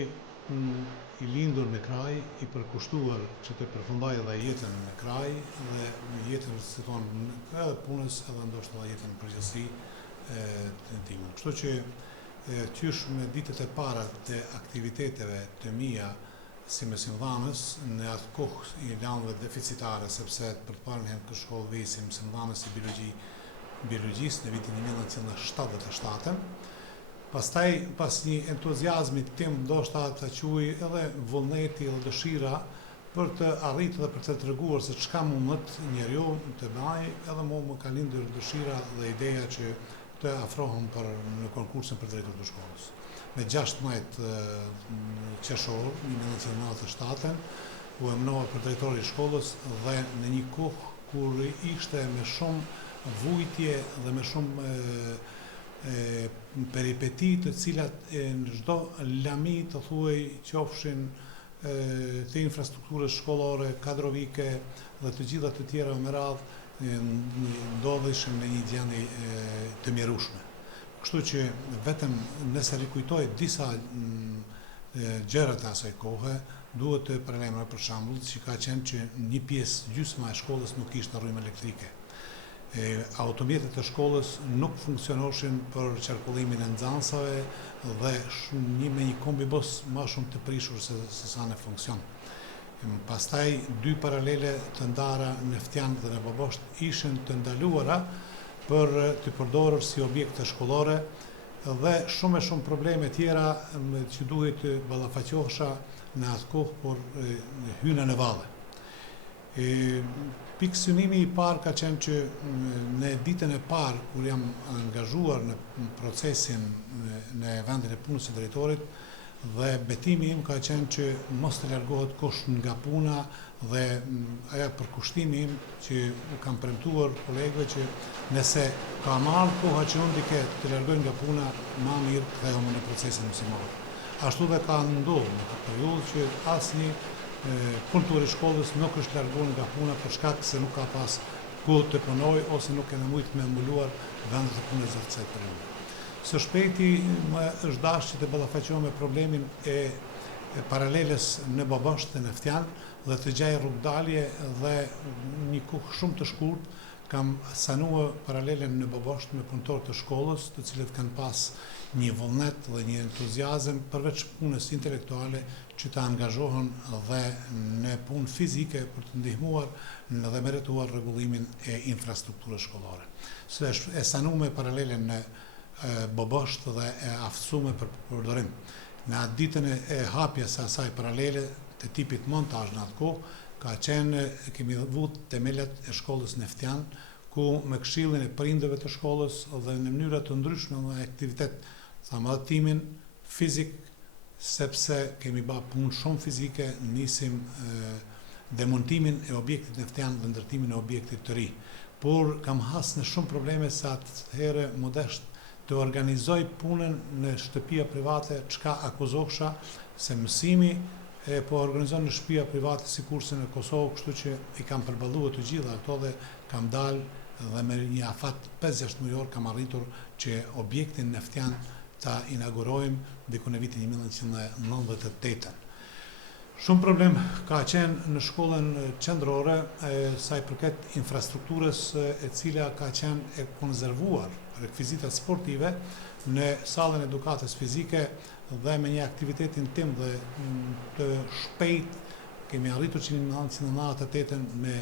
i lindur në kraj, i përkushtuar që të përfundoj edhe jetën në kraj dhe jetën si tonë edhe punës edhe ndoshta edhe jetën në përgjithësi të ndihmën. Kështu që qysh me ditët e para të aktiviteteve të mia si mësimdhanës, në atë kohë i lanë dhe deficitare, sepse për të parën herë në shkollë vej si mësimdhanës i biologjisë në vitin 1977. Pastaj, pas një entuziazmit tim, ndoshta të quaj edhe vullneti dhe dëshira për të arritur dhe për të treguar se çka mundet njeriu të bëjë, edhe më ka lindur dëshira dhe ideja që të afrohem në konkursin për drejtor të shkollës. Me 16 qershor 1997 u emnova për drejtor i shkollës dhe në një kohë kur ishte me shumë vujtje dhe me shumë peripeti të cilat në çdo lami të thuaj qofshin të infrastrukturës shkollore, kadrovike dhe të gjitha të tjera me radhë ndodheshin në një gjendje të mjerueshme. Kështu që vetëm nëse rikujtoj disa gjëra të asaj kohe, duhet të përlemra për shembull që ka qenë që një pjesë gjysma e shkollës nuk kishte rrymë elektrike. Automjetet e shkollës nuk funksionoshin për qarkullimin e nxënësave dhe me një kombibus më shumë të prishur se sa në funksion. Pastaj dy paralele të ndara në Ftian dhe në Bobosht ishin të ndaluara për të përdorur si objekte shkollore dhe shumë probleme tjera që duhet të ballafaqohesha në atë kohë por hyna në valle. Pikësynimi i parë ka qenë që në ditën e parë kur jam angazhuar në procesin në vendin e punës së drejtorit dhe betimi im ka qenë që mos të largohet kush nga puna dhe ajo përkushtimi im që u kam premtuar kolegëve që nëse ka marrë koha që unë dike të largoj nga puna, më mirë kthehem në procesin mësimor. Ashtu dhe ka ndodhur në këtë periudhë që asnjë punëtor i shkollës nuk është larguar nga puna për shkak se nuk ka pas ku të punoj ose nuk e në mujtë me mbuluar vendet e punës në kësaj periudhe. Së shpejti më është dashur që të ballafaqohem me problemin e paraleles në Bobosht dhe në Ftian dhe të gjaj rrugdalje dhe një kohë shumë të shkurt kam sanuar paralelen në Bobosht me punëtor të shkollës, të cilët kanë pas një vullnet dhe një entuziazëm përveç punës intelektuale që të angazhohen dhe në punë fizike për të ndihmuar dhe merituar rregullimin e infrastrukturës shkollore. Se e sanuar paralelen në Bobosht dhe e aftësuar për përdorim. Në atë ditën e hapjes së asaj paralele të tipit montazh në atë kohë, ka qenë kemi vut themelet e shkollës në Ftian, ku me këshillin e prindërve të shkollës dhe në mënyra të ndryshme dhe aktivitet thamadhtimin fizik, sepse kemi bërë punë shumë fizike, nisim demontimin e objektit në Ftian dhe ndërtimin e objektit të ri. Por kam hasë në shumë probleme sa atëherë modesht të organizoj punën në shtëpia private, çka akuzohesha se mësimi po organizon në shtëpia private si kurse në Kosovë, kështu që i kam përballuar të gjitha ato dhe kam dalë dhe me një afat 5-6 mujor kam arritur që objektin në Ftian ta inaugurojmë diku në vitin 1998. Shumë problem ka qenë në shkollën qendrore sa i përket infrastrukturës e cila ka qenë e konservuar rekvizitat sportive në sallën edukatës fizike dhe me një aktivitetin tim dhe të shpejt kemi arritur që në 1998 me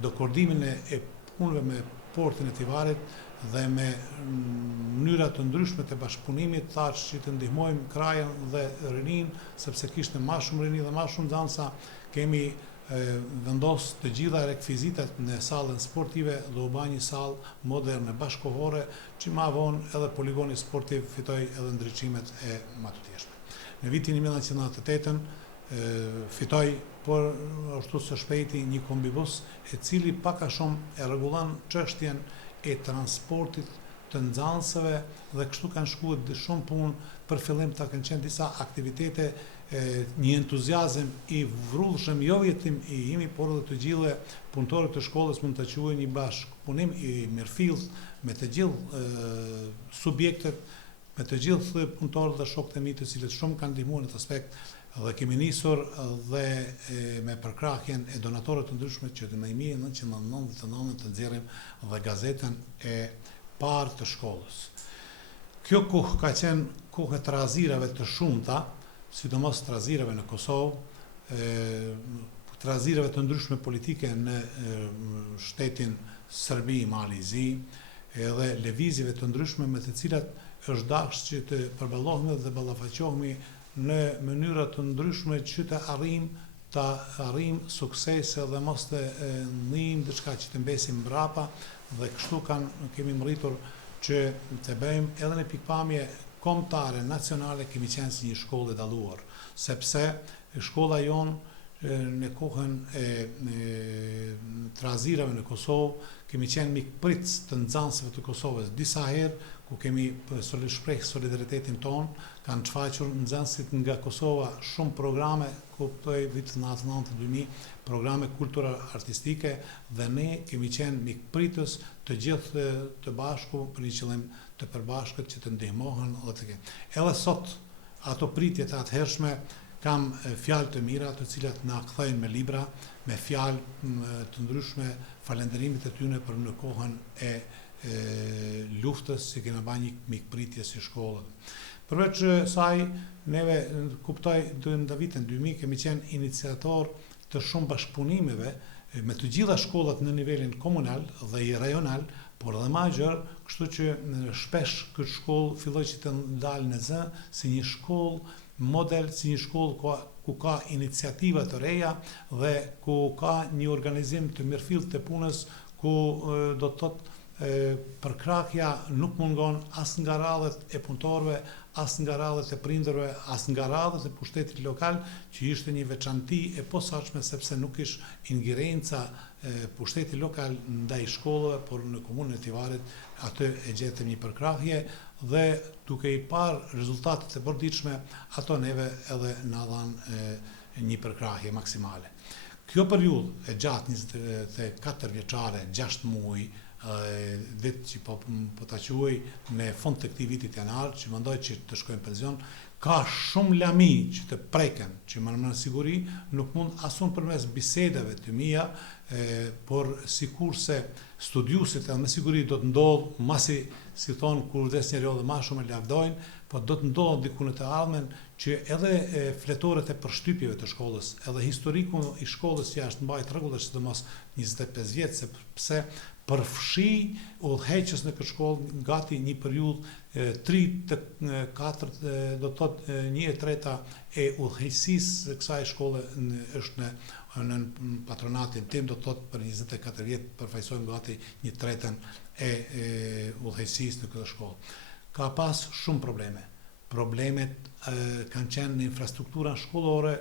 dokordimin e punëve me portin e Tivarit dhe me mënyra të ndryshme të bashkëpunimit thash që të ndihmojmë krajen dhe rinin, sepse kishte më shumë rini dhe më shumë nxënësa, kemi vendos të gjitha rekvizitat në sallën sportive dhe u bë një sallë moderne bashkëkohore që më vonë edhe poligoni sportiv fitoi edhe ndriçimet e matutjeshme. Në vitin 1998 fitoi por ashtu së shpejti një kombibus e cili pak a shumë e rregullon çështjen e transportit të nxënësve dhe kështu kanë shkuar shumë punë për fillim ta kanë qenë disa aktivitete një entuziazëm i vrullshëm jo vetëm i imi por edhe të gjithë punëtorët të shkollës mund ta quajnë një bashkëpunim i mirëfillt me të gjithë subjektet me të gjithë punëtorët dhe shokët e mi të cilët shumë kanë ndihmuar në këtë aspekt dhe kemi nisur dhe me përkrahjen e donatorëve të ndryshme që në 1999 të nxjerrim dhe gazetën e parë të shkollës. Kjo kohë ka qenë kohë e trazirave të shumta, sidomos trazirave në Kosovë, trazirave të ndryshme politike në shtetin Serbi, Mali, Zi, edhe lëvizjeve të ndryshme me të cilat është dashur që të përballohemi dhe ballafaqohemi në mënyra të ndryshme që të arrijm suksese dhe mos të ndijmë diçka që të mbesim mbrapa dhe kështu kemi mritur që të bëjmë edhe në pikpamje kombëtare, nacionale, kemi qenë si një shkollë e dalluar, sepse shkolla jonë në kohën e trazirave në Kosovë kemi qenë mikpritës të nxënësve të Kosovës disa herë, ku kemi shpreh solidaritetin ton, kanë shfaqur nxënësit nga Kosova shumë programe, kuptoj vitit 1999-2000, programe kultura artistike dhe ne kemi qenë mikpritës të gjithë të bashku për një qëllim të përbashkët që të ndihmohen edhe sot ato pritjet e atëhershme kam fjalë të mira të cilat na kthejnë me libra, me fjalë të ndryshme, falënderimit e tyre për në kohën e luftës që kena bërë një mikpritje si shkollët. Përveç saj, neve kuptoj në vitin 2000 kemi qenë iniciator të shumë bashkëpunimeve me të gjitha shkollat në nivelin komunal dhe i rajonal, por edhe më gjerë, kështu që shpesh këtë shkollë filloi që të dalë në zë si një shkollë model, si një shkollë ku ka iniciativa të reja dhe ku ka një organizim të mirëfillt të punës, ku do të thotë përkrahja nuk mungon as nga radhët e punëtorëve, as nga radhët e prindërve, as nga radhët e pushtetit lokal, që ishte një veçanti e posaçme sepse nuk ish ingerenca pushtetit lokal ndaj shkollave, por në komunën e Tivarit aty e gjetëm një përkrahje dhe duke i parë rezultatet e përditshme, ato neve edhe na dhanë një përkrahje maksimale. Kjo periudhë e gjatë 24 vjeçare, 6 muaj, ditë që po ta quaj në fund të këtij viti janar, që mendoj që të shkojmë pension, ka shumë lami që të preken, që më në siguri nuk mund asun përmes bisedave të mia, por sikurse studiusit edhe me siguri do të ndodh masi si thon kur vdes njeriu dhe më shumë e lavdojnë, po do të ndodh diku në të ardhmen që edhe fletoret e përshtypjeve të shkollës, edhe historiku i shkollës që është mbajtur rregullisht sidomos 25 vjet, sepse përfshi udhëheqës në këtë shkollë gati një periudhë 3-4, do të thotë 1/3 e udhëheqësisë kësaj shkolle është në patronatin tim, do të thotë për 24 vjet përfaqësojmë gati 1/3 e udhëheqësisë në këtë shkollë. Ka pas shumë probleme. Problemet kanë qenë në infrastruktura shkollore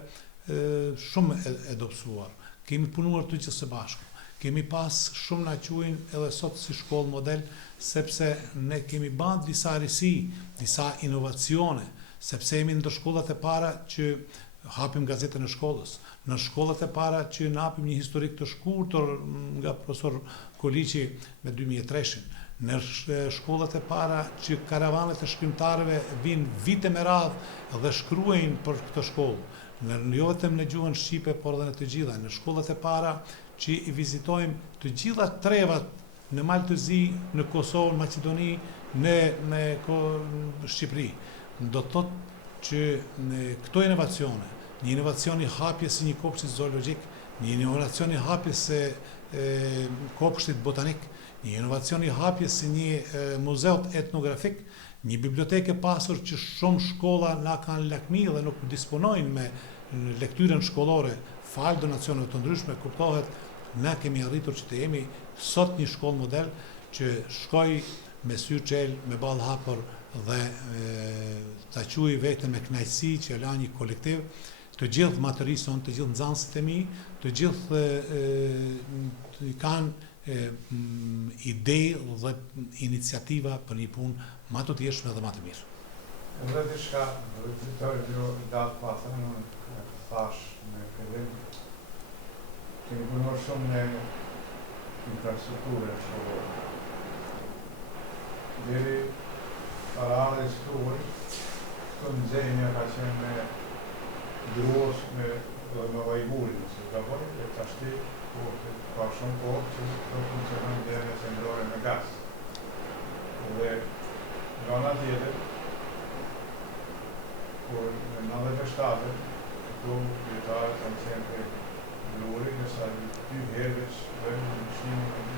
shumë e dobësuar. Kemi punuar të gjithë së bashku. Kemi pas shumë na quajnë edhe sot si shkollë model, sepse ne kemi bërë disa risi, disa inovacione, sepse jemi ndër shkollat e para që hapim gazetën e shkollës, në shkollat e para që na hapim një historik të shkurtër nga profesor Koliçi me 2003-shin, në shkollat e para që karavanet e shkrimtarëve vinë vite me radhë dhe shkruajnë për këtë shkollë, jo vetëm në gjuhën shqipe, por edhe në të gjitha, në shkollat e para që i vizitojmë të gjitha trevat në Maltëzi, në Kosovë, në Maqedoni, në Shqipëri. Do të thotë që në këto inovacione, një inovacion i hapjes si një kopshtit zoologjik, një inovacion i hapjes se kopshtit botanik, një inovacion i hapjes si një muzeut etnografik, një biblioteke pasur që shumë shkolla na kanë lakmi dhe nuk disponojnë me lektyrën shkollore, falë donacioneve të ndryshme, kuptohet, na kemi arritur që të jemi sot një shkollë model që shkoj me sy çel, me ballë hapur dhe ta quaj vetëm me kënaqësi që la një kolektiv, të gjithë matërisë tonë, të gjithë nxënësit e mi, të gjithë kanë ide dhe iniciativa për një punë më të thjeshtë dhe më të mirë. Edhe diçka, drejtori datë pasën, unë thash në fillim, kemi punuar shumë në infrastrukturë shkollore. Deri parale shkruaj, këto nxemja ka qenë me gruas me vajgurin, si ka bërë, e tashti, ka shumë kohë që të funksionon nxemja qendrore me gaz. Dhe nga ana tjetër, kur në 97, këto vjetarët kanë qenë për Vluri, nësa 2 herë veç bëjmë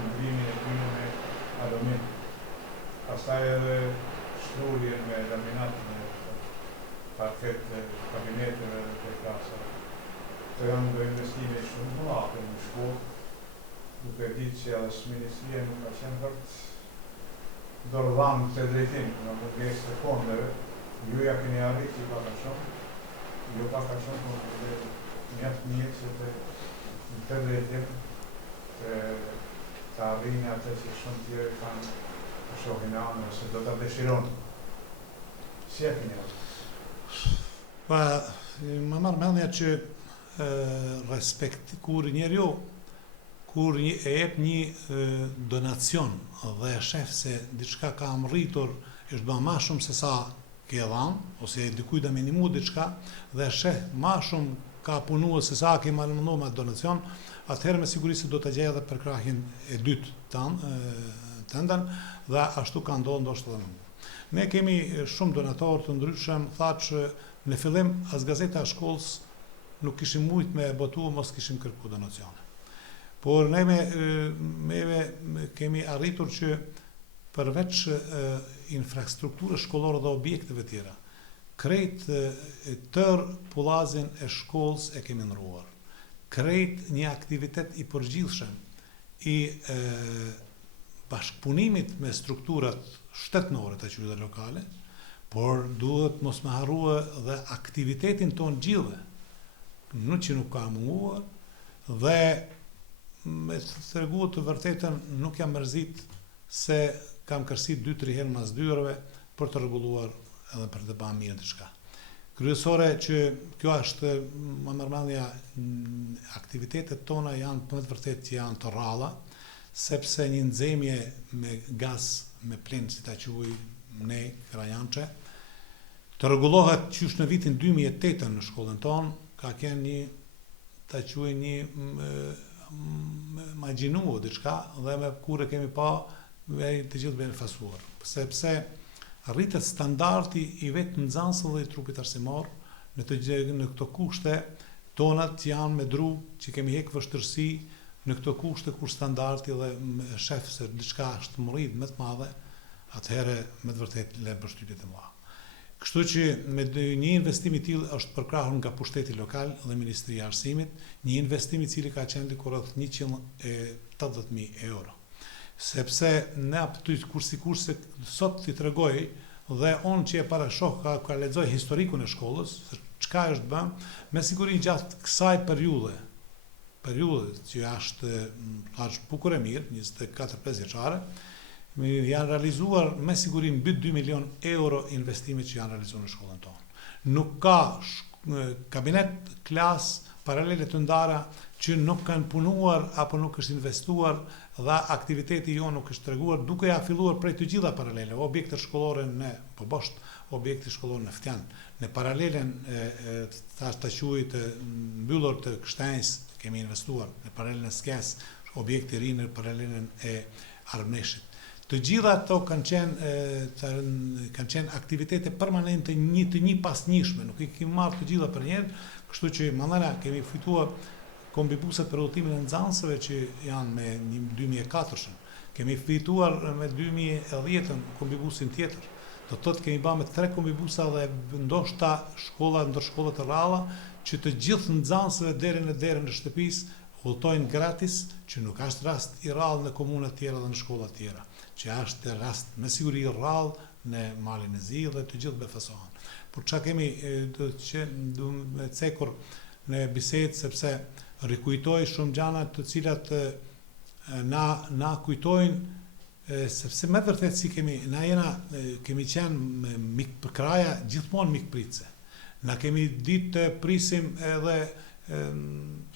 ndrimin e tyre me alumin. Pastaj edhe shtrurjen me laminat në parket të kabineteve dhe të klasave. Këto janë do investime shumë të mëdha në shkollë, duke ditë që edhe ministria nuk ka qenë vërtet dorëdhanë këtë drejtim në mungesë të fondeve. Ju ja keni arrit që paka shumë, jo paka shumë, por mjaft mirë që në të drejtim të arrini atë që shumë tjerë kanë të shohin anë ose do të dëshironë. Si e keni arrit? Pa, më marrë mendja që respekt kur njeriu kur e jep një donacion dhe e shef se diçka ka mritur është bërë ma shumë se sa ke dhanë, ose dikujt e minimu diçka dhe e sheh ma shumë ka punuar se sa ke marrë me donacion, atëherë me siguri se do të gjej edhe përkrahjen e dytë tëndën dhe ashtu ka ndodhur ndoshta edhe më. Ne kemi shumë donatorë të ndryshëm, thatë që në fillim as gazeta e shkollës nuk kishim mujt me botu, mos kishim kërku donacione. Por ne kemi arritur që përveç infrastrukturës shkollore dhe objekteve tjera, krejt tër pullazin e shkollës e kemi ndrruar. Krejt një aktivitet i përgjithshëm i bashkëpunimit me strukturat shtetnore të qytetarëve lokale, por duhet mos me harrua dhe aktivitetin ton gjithë, që nuk ka munguar dhe me të tregu të vërtetën nuk jam mërzit se kam kërsit 2-3 herë mas dyrëve për të rregulluar edhe për të bërë mirë diçka. Kryesore që kjo është më mërmendja, aktivitetet tona janë për të vërtet që janë të rralla, sepse një nxemje me gaz me plin, si ta quaj ne krajançe, të rregullohet qysh në vitin 2008 në shkollën tonë, ka qenë një, ta quaj një imagjinu diçka dhe me kur e kemi pa të gjithë bëjmë fasuar. Sepse rritet standardi i vetë nxënësve dhe i trupit arsimor në këto kushte tonat janë me dru që kemi hek vështërsi në këto kushte kur standardi dhe shef se diçka është mërit më të madhe, atëherë me të vërtet le përshtypjet e mëdha. Kështu që me një investim i tillë është përkrahur nga pushteti lokal dhe Ministria e Arsimit, një investim i cili ka qenë diku rreth 180.000 euro. Sepse ne aty kurse sot t'i tregoj dhe unë që e parashoh ka lexoj historikun e shkollës, çka është bën, me siguri gjatë kësaj periudhe që është bukur e mirë, 24-25 vjeçare, janë realizuar me siguri mbi 2 milion euro investime që janë realizuar në shkollën tonë. Nuk ka kabinet, klas, paralele të ndara që nuk kanë punuar apo nuk është investuar dhe aktiviteti jo nuk është treguar duke ja filluar prej të gjitha paralele, objekte shkollore në Pobosht, objekte shkollore në Ftjan, në paralelen të quajt mbyllur të Kështenjës kemi investuar, në paralelen e Skes, objekte i ri në paralelen e Armeshit. Të gjitha ato kanë qenë aktivitete permanente një pas njëshme, nuk i kemi marrë të gjitha për njerë, kështu që mandana kemi fituar kombibuset për udhëtimin e nxënësve që janë me 2004-shën, kemi fituar me 2010-ën kombibusin tjetër, do të thotë kemi bërë me 3 kombibusa dhe ndoshta ndër shkollat të rralla që të gjithë nxënësve deri në derën e shtëpisë udhtojnë gratis, që nuk është rast i rrallë në komunat tjera dhe në shkollat tjera, që është rast me siguri i rrallë në Malin e Zi dhe të gjithë befasohen. Por çka kemi me cekur në bisedë sepse rikujtoj shumë gjana të cilat na kujtojnë sepse me vërtet si kemi qenë mikpërkraja gjithmonë mikpritse. Na kemi ditë të prisim edhe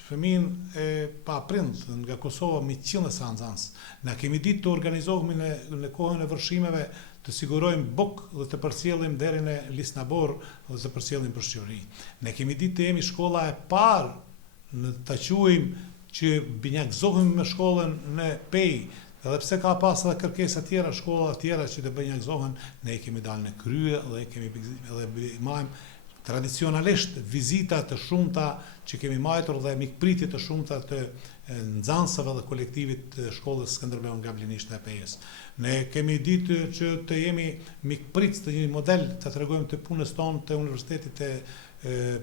fëmin e pa prind nga Kosova me qillë sa nxënës. Na kemi ditë të organizohemi në kohën e vërshimeve të sigurojmë buk dhe të përcjellim deri në Lisnabor dhe të përcjellim për Shqipëri. Ne kemi ditë të jemi shkolla e parë në ta quajmë që binjakzohemi me shkollën në Pej, edhe pse ka pas edhe kërkesa tjera, shkolla tjera që të binjakzohen, ne kemi dalë në krye dhe kemi edhe majmë tradicionalisht vizita të shumta që kemi majtur dhe mikpritje të shumta të nxënësve dhe kolektivit të shkollës Skënderbeu Gablinisht e Pejës. Ne kemi ditë që të jemi mikpritës të një model të tregojmë të punës tonë të Universitetit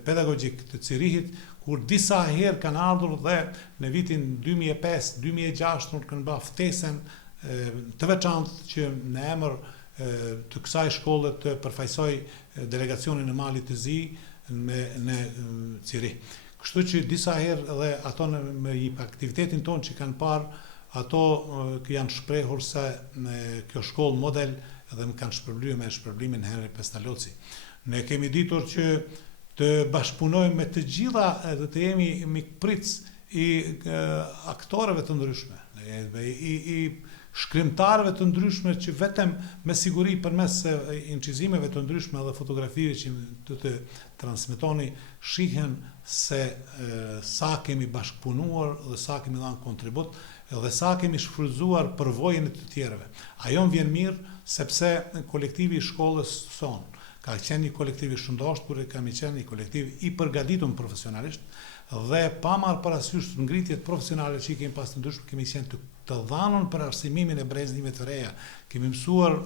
Pedagogjik të Cirihit, kur disa herë kanë ardhur dhe në vitin 2005-2006 nuk kanë bërë ftesën të veçantë që në emër të kësaj shkolle të përfaqësoj delegacionin e Malit të Zi në Cirih. Kështu që disa herë edhe ato me aktivitetin tonë që kanë parë, ato janë shprehur se kjo shkollë model edhe më kanë shpërblyer me shpërblimin Henri Pestaloci. Ne kemi ditur që të bashkëpunojmë me të gjitha edhe të jemi mikpritës i aktorëve të ndryshme, i shkrimtarëve të ndryshme që vetëm me siguri përmes incizimeve të ndryshme dhe fotografive që të transmetoni shihen se sa kemi bashkëpunuar dhe sa kemi dhënë kontribut dhe sa kemi shfrytzuar përvojën e të tjerëve. Ajo më vjen mirë sepse kolektivi i shkollës sonë ka qenë një kolektiv i shëndosht, kur kemi qenë një kolektiv i përgatitur profesionalisht dhe pa marrë parasysh ngritjet profesionale që kemi pas të ndryshme, kemi qenë të dhanur për arsimimin e breznive të reja. Kemi mësuar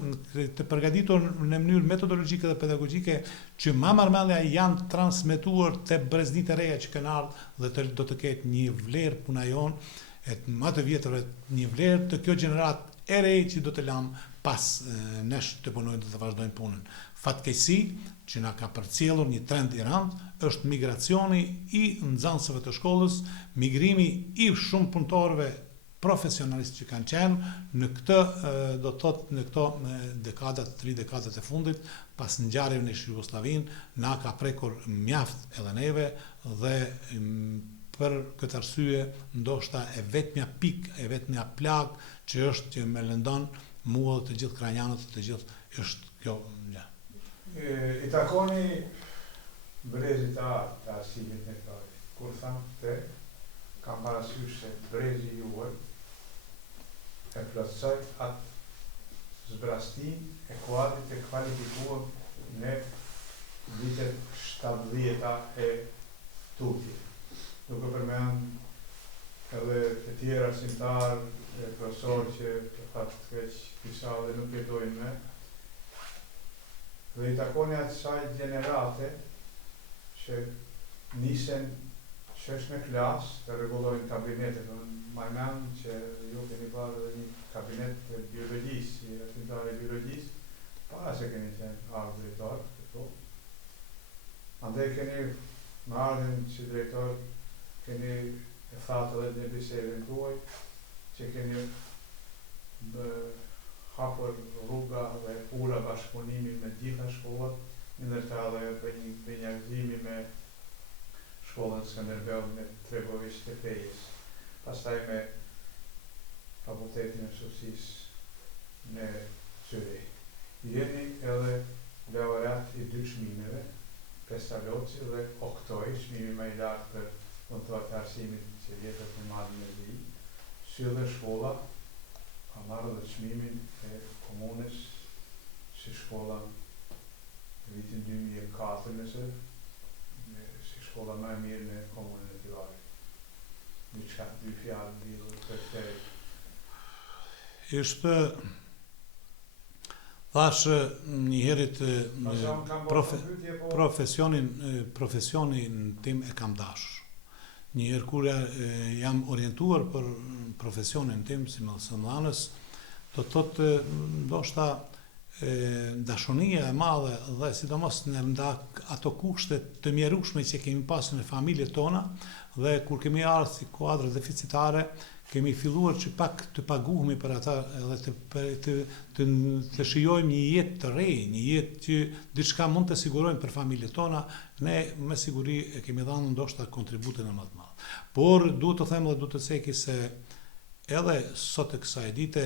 të përgatitur në mënyrë metodologjike dhe pedagogjike që ma marrëmendja janë transmetuar te breznit e reja që kanë ardhur dhe do të ketë një vlerë puna jonë më të vjetërve, një vlerë të kjo gjenerat e re që do të lamë pas nesh të punojnë dhe të vazhdojnë punën. Fatkeqësi që na ka përcjellur një trend i rëndë është migracioni i nxënësve të shkollës, migrimi i shumë punëtorëve profesionalistë që kanë qenë në këtë, do të thotë, në këto dekadat, 3 dekadat e fundit, pas ngjarjeve në Jugosllavinë, na ka prekur mjaft edhe neve dhe për këtë arsye ndoshta e vetmja pikë, e vetmja plagë që është që më lëndon mua dhe të gjithë krajnjanët, të gjithë është kjo. I takoni brezit të arsimit në kraj. Kur thamë të kam parasysh se brezi juaj e plotësoj atë zbrastin e kuadrit e kvalifikuar në vitet 70-ta e tutje. Duke përmend edhe të tjerë arsimtar, profesor që fatë të keq disa dhe nuk jetojnë me, dhe i takoni asaj gjenerate që nisen që është në klasë të rregullojnë kabinetet. Më mend që ju keni parë edhe një kabinet të biologjisë, si arsimtar e biologjisë, para se keni qenë ardhur drejtor këtu. Andaj keni më ardhin si drejtor, keni e thatë edhe në bisedën tuaj që keni hapur rruga dhe ura bashkëpunimi me gjitha shkollat, ndërsa edhe për një binjakëzimi me shkollën Skënderbeu me Tregovisht të Pejës, pastaj me fakultetin e sosisë në Zyrich. Jeni edhe laureat i 2 çmimeve, Pestaloci dhe Oktoj, çmimi më i lartë për kontroll të arsimit që jetët në Malin e Zi. Si dhe shkolla ka marrë dhe çmimin e komunës si shkolla në vitin 2004 nëse si shkolla më e mirë në komunën e Tivarit. Diçka, 2 fjalë lidhur për këtë. Ishte thash një herit profesionin tim e kam dashur. Një herë kur jam orientuar për profesionin tim si mëdhënës, do të thotë ndoshta dashonia e madhe dhe sidomos në ato kushte të mjerueshme që kemi pasur në familjet tona dhe kur kemi ardhur si kuadër deficitare, kemi filluar që pak të paguhemi për ata edhe të shijojmë një jetë të re, një jetë që diçka mund të sigurojmë për familjet tona, ne me siguri e kemi dhënë ndoshta kontributin më të madh. Por duhet të them dhe duhet të theki se edhe sot e kësaj dite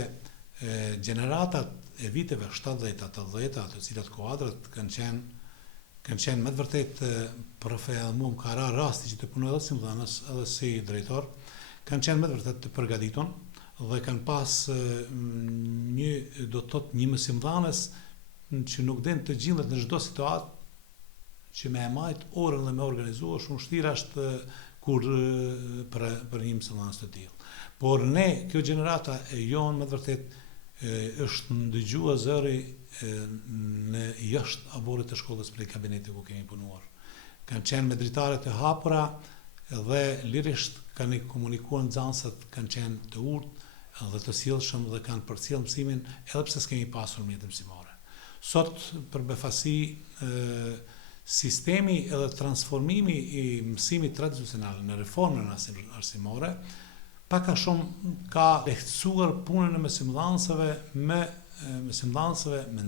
Gjeneratat e viteve 70-80, të cilat kuadrat kanë qenë me të vërtet mu më ka ra rasti që të punoj edhe si mëdhënës edhe si drejtor, kanë qenë me të vërtet të përgatiton dhe kanë pas një mësimdhënës që nuk din të gjillet në çdo situatë që me e majt orën dhe me organizua shumë shtira është kur për një mësimdhënës të tillë. Por ne, kjo gjenerata e jonë me të vërtet është ndëgjua zëri në jashtë aborët të shkollës prej kabinetit ku kemi punuar. Kanë qenë me dritaret e hapura dhe lirisht kanë komunikuar nxënësat, kanë qenë të urtë dhe të sjellshëm dhe kanë përcjell mësimin edhe pse s'kemi pasur mjete mësimore. Sot për befasi sistemi edhe transformimi I mësimit tradicional në reformën arsimore pak a shumë ka lehtësuar punën e mësimdhënësve me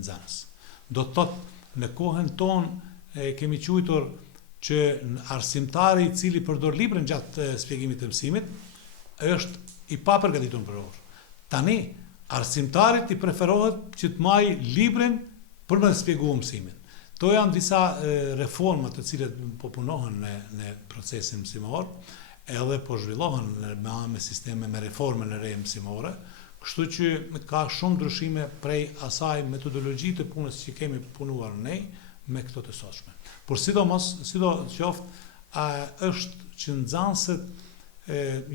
nxënës. Do të thotë në kohën tonë kemi quajtur që arsimtari I cili përdor librin gjatë shpjegimit të mësimit është I papërgatitur për orë. Tani arsimtarit I preferohet që të marrë librin për me shpjeguar mësimin. To janë disa reforma të cilat po punohen në procesin mësimor, edhe po zhvillohen me sisteme me reformën e re mësimore, kështu që ka shumë ndryshime prej asaj metodologji të punës që kemi punuar ne me këto të sotshme. Por sido qoftë është që nxënësit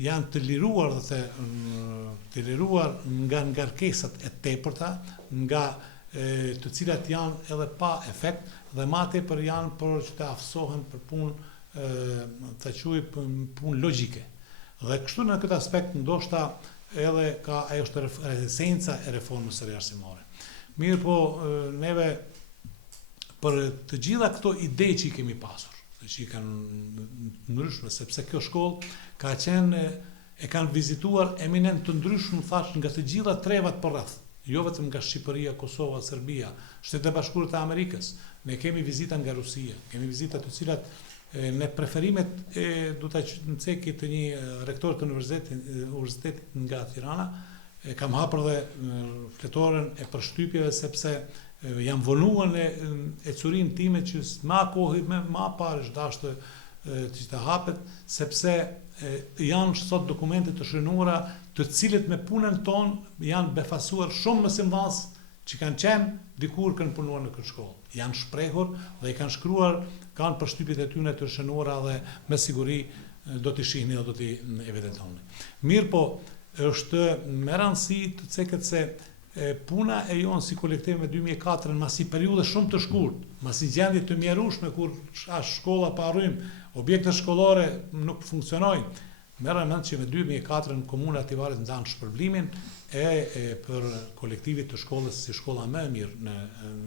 janë të liruar dhe të liruar nga ngarkesat e tepërta, nga të cilat janë edhe pa efekt dhe ma tepër janë për që të aftësohen për punë të quaj punë logjike. Dhe kështu në këtë aspekt ndoshta edhe ka ajo është esenca e reformës së arsimore. Mirë po neve për të gjitha këto ide që I kemi pasur, që I kanë ndryshme, sepse kjo shkollë ka qenë e kanë vizituar eminent të ndryshme thash nga të gjitha trevat për rreth, jo vetëm nga Shqipëria, Kosova, Serbia, Shtetet e Bashkuara të Amerikës, ne kemi vizita nga Rusia, kemi vizita të cilat në preferimet do ta ceki të një rektor të universitetit nga Tirana, kam hapur dhe fletoren e përshtypjeve sepse jam vonuar e curin time që ma kohë ma parë është dashtë që të hapet, sepse janë sot dokumente të shënuara të cilët me punën tonë janë befasuar shumë mësimdhënës që kanë qenë dikur kanë punuar në këtë shkollë. Janë shprehur dhe I kanë shkruar, kanë përshtypjet e tyre të shënuara dhe me siguri do t'i shihni dhe do t'i evidentoni. Mirë po, është me rëndësi të ceket se puna e jonë si kolektiv me 2004 në masi periudhe shumë të shkurt, masi gjendje të mjerueshme kur është shkolla pa rrym, objekte shkollore nuk funksionojnë, merë mend që me 2004 në komuna Tivarit nxanë shpërblimin për kolektivit të shkollës si shkolla më e mirë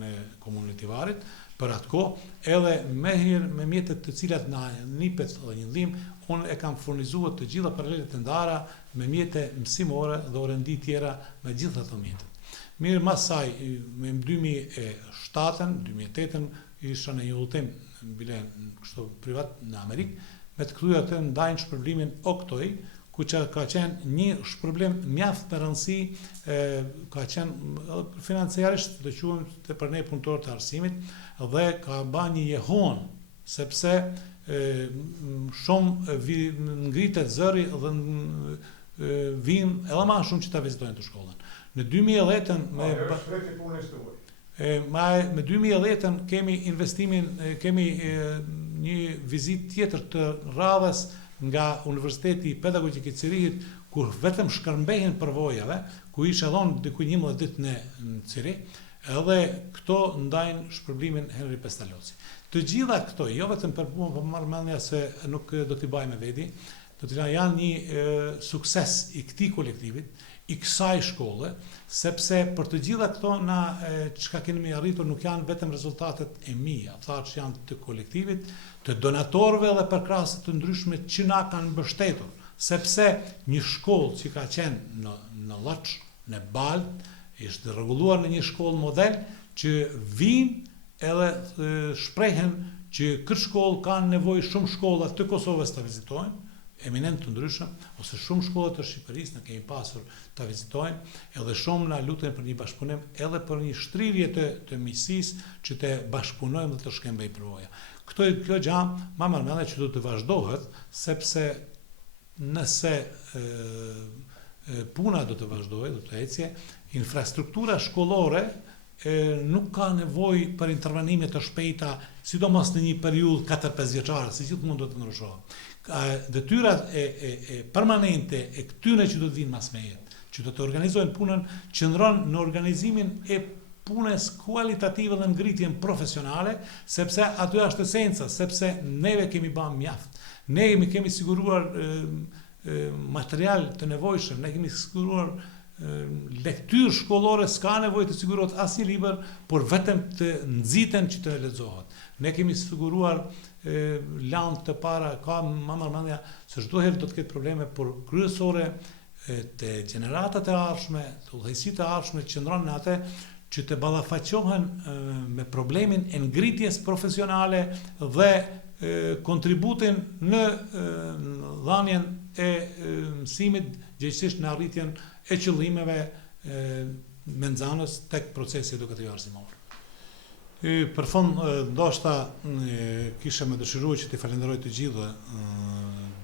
në komunën e Tivarit, për atë kohë, edhe me mjetet të cilat na nipet dhe një ndihmë, unë e kam furnizuar të gjitha paralelet e ndara me mjete mësimore dhe orendi tjera me gjitha ato mjetet. Mirë mas saj, me 2007, 2008, isha në një udhëtim bile kështu privat në Amerikë, me të kthyer atë ndajnë shpërblimin Oktoj, ku që ka qenë një shpërblim mjaft të rëndësi, ka qenë financiarisht të quhem të për ne punëtorë të arsimit, dhe ka ba një jehon, sepse shumë ngritet zëri dhe vinë edhe ma shumë që ta vizitojnë të shkollën. Në 2010 me 2010 kemi investimin, kemi një vizit tjetër të radhës nga Universiteti Pedagogjik I Cirihit, kur vetëm shkërmbehen përvojave, ku ishe dhonë diku 11 ditë në Ciri, edhe këto ndajnë shpërblimin Henri Pestaloci. Të gjitha këto, jo vetëm për marrëmendja se nuk do t'i baj me veti, do t'i janë një sukses I këtij kolektivit, I kësaj shkolle, sepse për të gjitha këto na çka kemi arritur nuk janë vetëm rezultatet e mia, që janë të kolektivit, të donatorëve dhe përkrahëse të ndryshme që na kanë mbështetur, sepse një shkollë që ka qenë në Lloç, në Balt, ishte rregulluar në një shkollë model që vinë edhe shprehen që këtë shkollë kanë nevojë shumë shkolla të Kosovës të vizitojnë, eminent të ndryshëm, ose shumë shkolla të Shqipërisë në kemi pasur ta vizitojnë, edhe shumë na lutën për një bashkëpunim, edhe për një shtrirje të miqësisë që të bashkëpunojmë dhe të shkembej përvoja. Kjo gjë ma mërmende që do të vazhdohet, sepse nëse puna do të vazhdojë, do të ecje, infrastruktura shkollore nuk ka nevojë për intervenime të shpejta, sidomos në një periudhë 4-5 vjeçare, se gjithmonë do të ndryshohet. Detyrat e permanente e këtyre që do të vinë mas meje, që do të organizojnë punën, qëndron në organizimin e punës kualitative dhe ngritjen profesionale, sepse aty është esenca, sepse neve kemi bërë mjaft. Ne kemi siguruar material të nevojshëm, ne kemi siguruar lektyrë shkollore, s'ka nevojë të sigurohet asnjë libër, por vetëm të nxiten që të lexohet. Ne kemi siguruar lampë të para, ka më mërmendja se çdo herë do të ketë probleme, por kryesore të gjeneratat e ardhshme, të udhëheqësitë e ardhshme qëndron në atë që të ballafaqohen me problemin e ngritjes profesionale dhe kontributin në dhënien e mësimit, gjithsesi në arritjen e qëllimeve me nxënës tek procesi edukativ arsimor. Për fond, ndoshta kisha më dëshiruar që t'i falenderoj të gjithë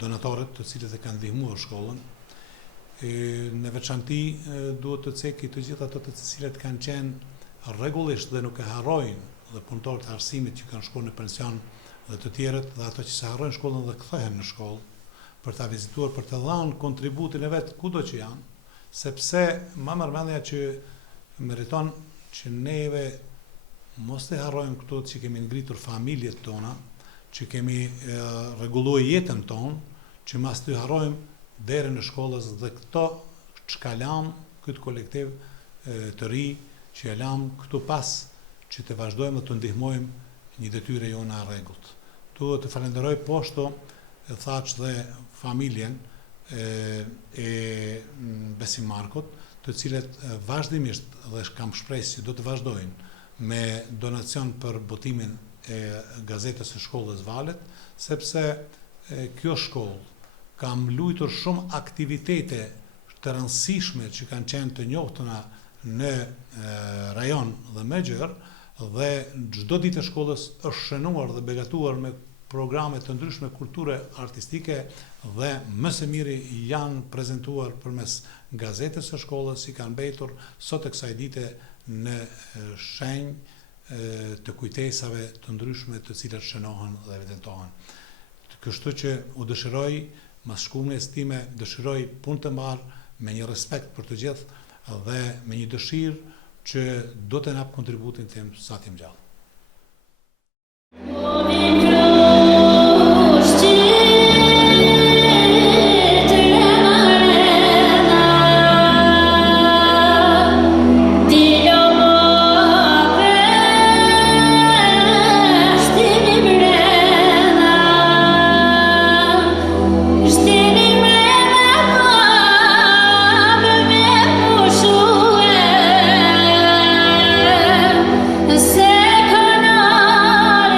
donatorët të cilët e kanë ndihmuar shkollën. Në veçanti duhet të ceki të gjithë ato të cilët kanë qenë rregullisht dhe nuk e harrojnë dhe punëtorët e arsimit që kanë shkuar në pension dhe të tjerët dhe ato që se harrojnë shkollën dhe kthehen në shkollë për ta vizituar, për të dhënë kontributin e vet kudo që janë, sepse më mërmendja që meriton që neve mos të harrojmë këto që kemi ngritur familjet tona, që kemi rregulluar jetën tonë, që mas të harrojmë deri në shkollës dhe këto çka lam këtë kolektiv të ri që e lam këtu pas që të vazhdojmë dhe të ndihmojmë një detyrë jona e rregullt. Duhet të falenderoj poshto e thaç dhe familjen e Besim Markut, të cilët vazhdimisht dhe kam shpresë që do të vazhdojnë me donacion për botimin e gazetës së shkollës Valet, sepse kjo shkollë kam luajtur shumë aktivitete të rëndësishme që kanë qenë të njohtuna në rajon dhe më gjerë, dhe çdo ditë e shkollës është shënuar dhe begatuar me programe të ndryshme kulture artistike dhe më së miri janë prezantuar përmes gazetës së shkollës, si kanë mbetur sot e kësaj dite në shenjë të kujtesave të ndryshme të cilat shënohen dhe evidentohen. Kështu që u dëshiroj mas shkumjes time, dëshiroj punë të mbarë me një respekt për të gjithë dhe me një dëshirë që do të jap kontributin tim sa tim gjallë. Se kanar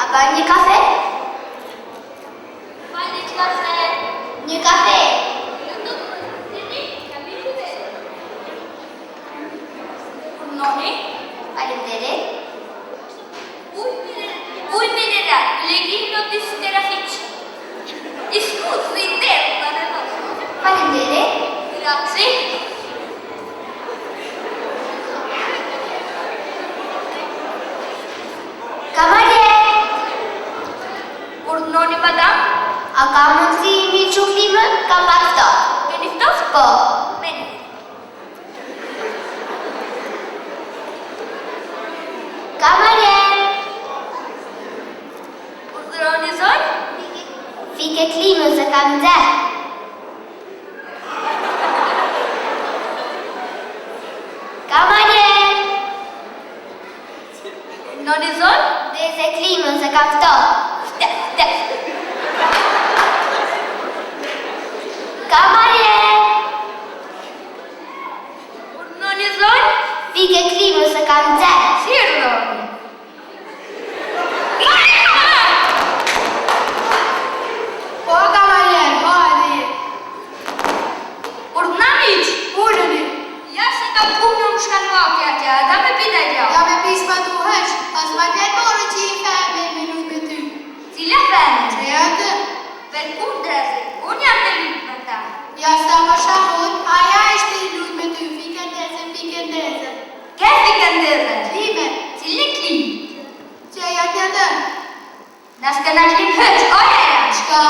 A bëjmë një kafe? Një kafe. Një kafe. Noni? Faleminderit. Ujë mineral, legjim bis terafiç. Scusi, interna nel nostro. Faleminderit. Grazie. Kamarier! Urdhëroni madam? A ka mundësi mi çu klimën? Kam pak ftohtë. Keni ftohtë? Po. Merri. Kamarier! Urdhëroni zonjë? Fike klimën se kam nxehtë. Kamarier! Noni zonjë? Ndeze klimën se kam ftohtë. Kamarier! Urdhëroni zonjë? Fike klimën se kam nxehtë. Si urdhëroni? Po, kamarier, hajde. Urdhëna miq, uleni. Ja se ka punë më shkanvake atja, da me pita gjo. Ja me pis pa duhesh, as ma kërë që i feme me luj me ty. Cila feme? Që e atë? Per kundrezi, unë jam të luj me ta. Ja sa më shahut, aja ishte i luj me ty, fike ndeze. Ke fike ndeze? Klime. Cili klim? Që e ja tjetër? Nas të na klim hëq, oja ja. Qka?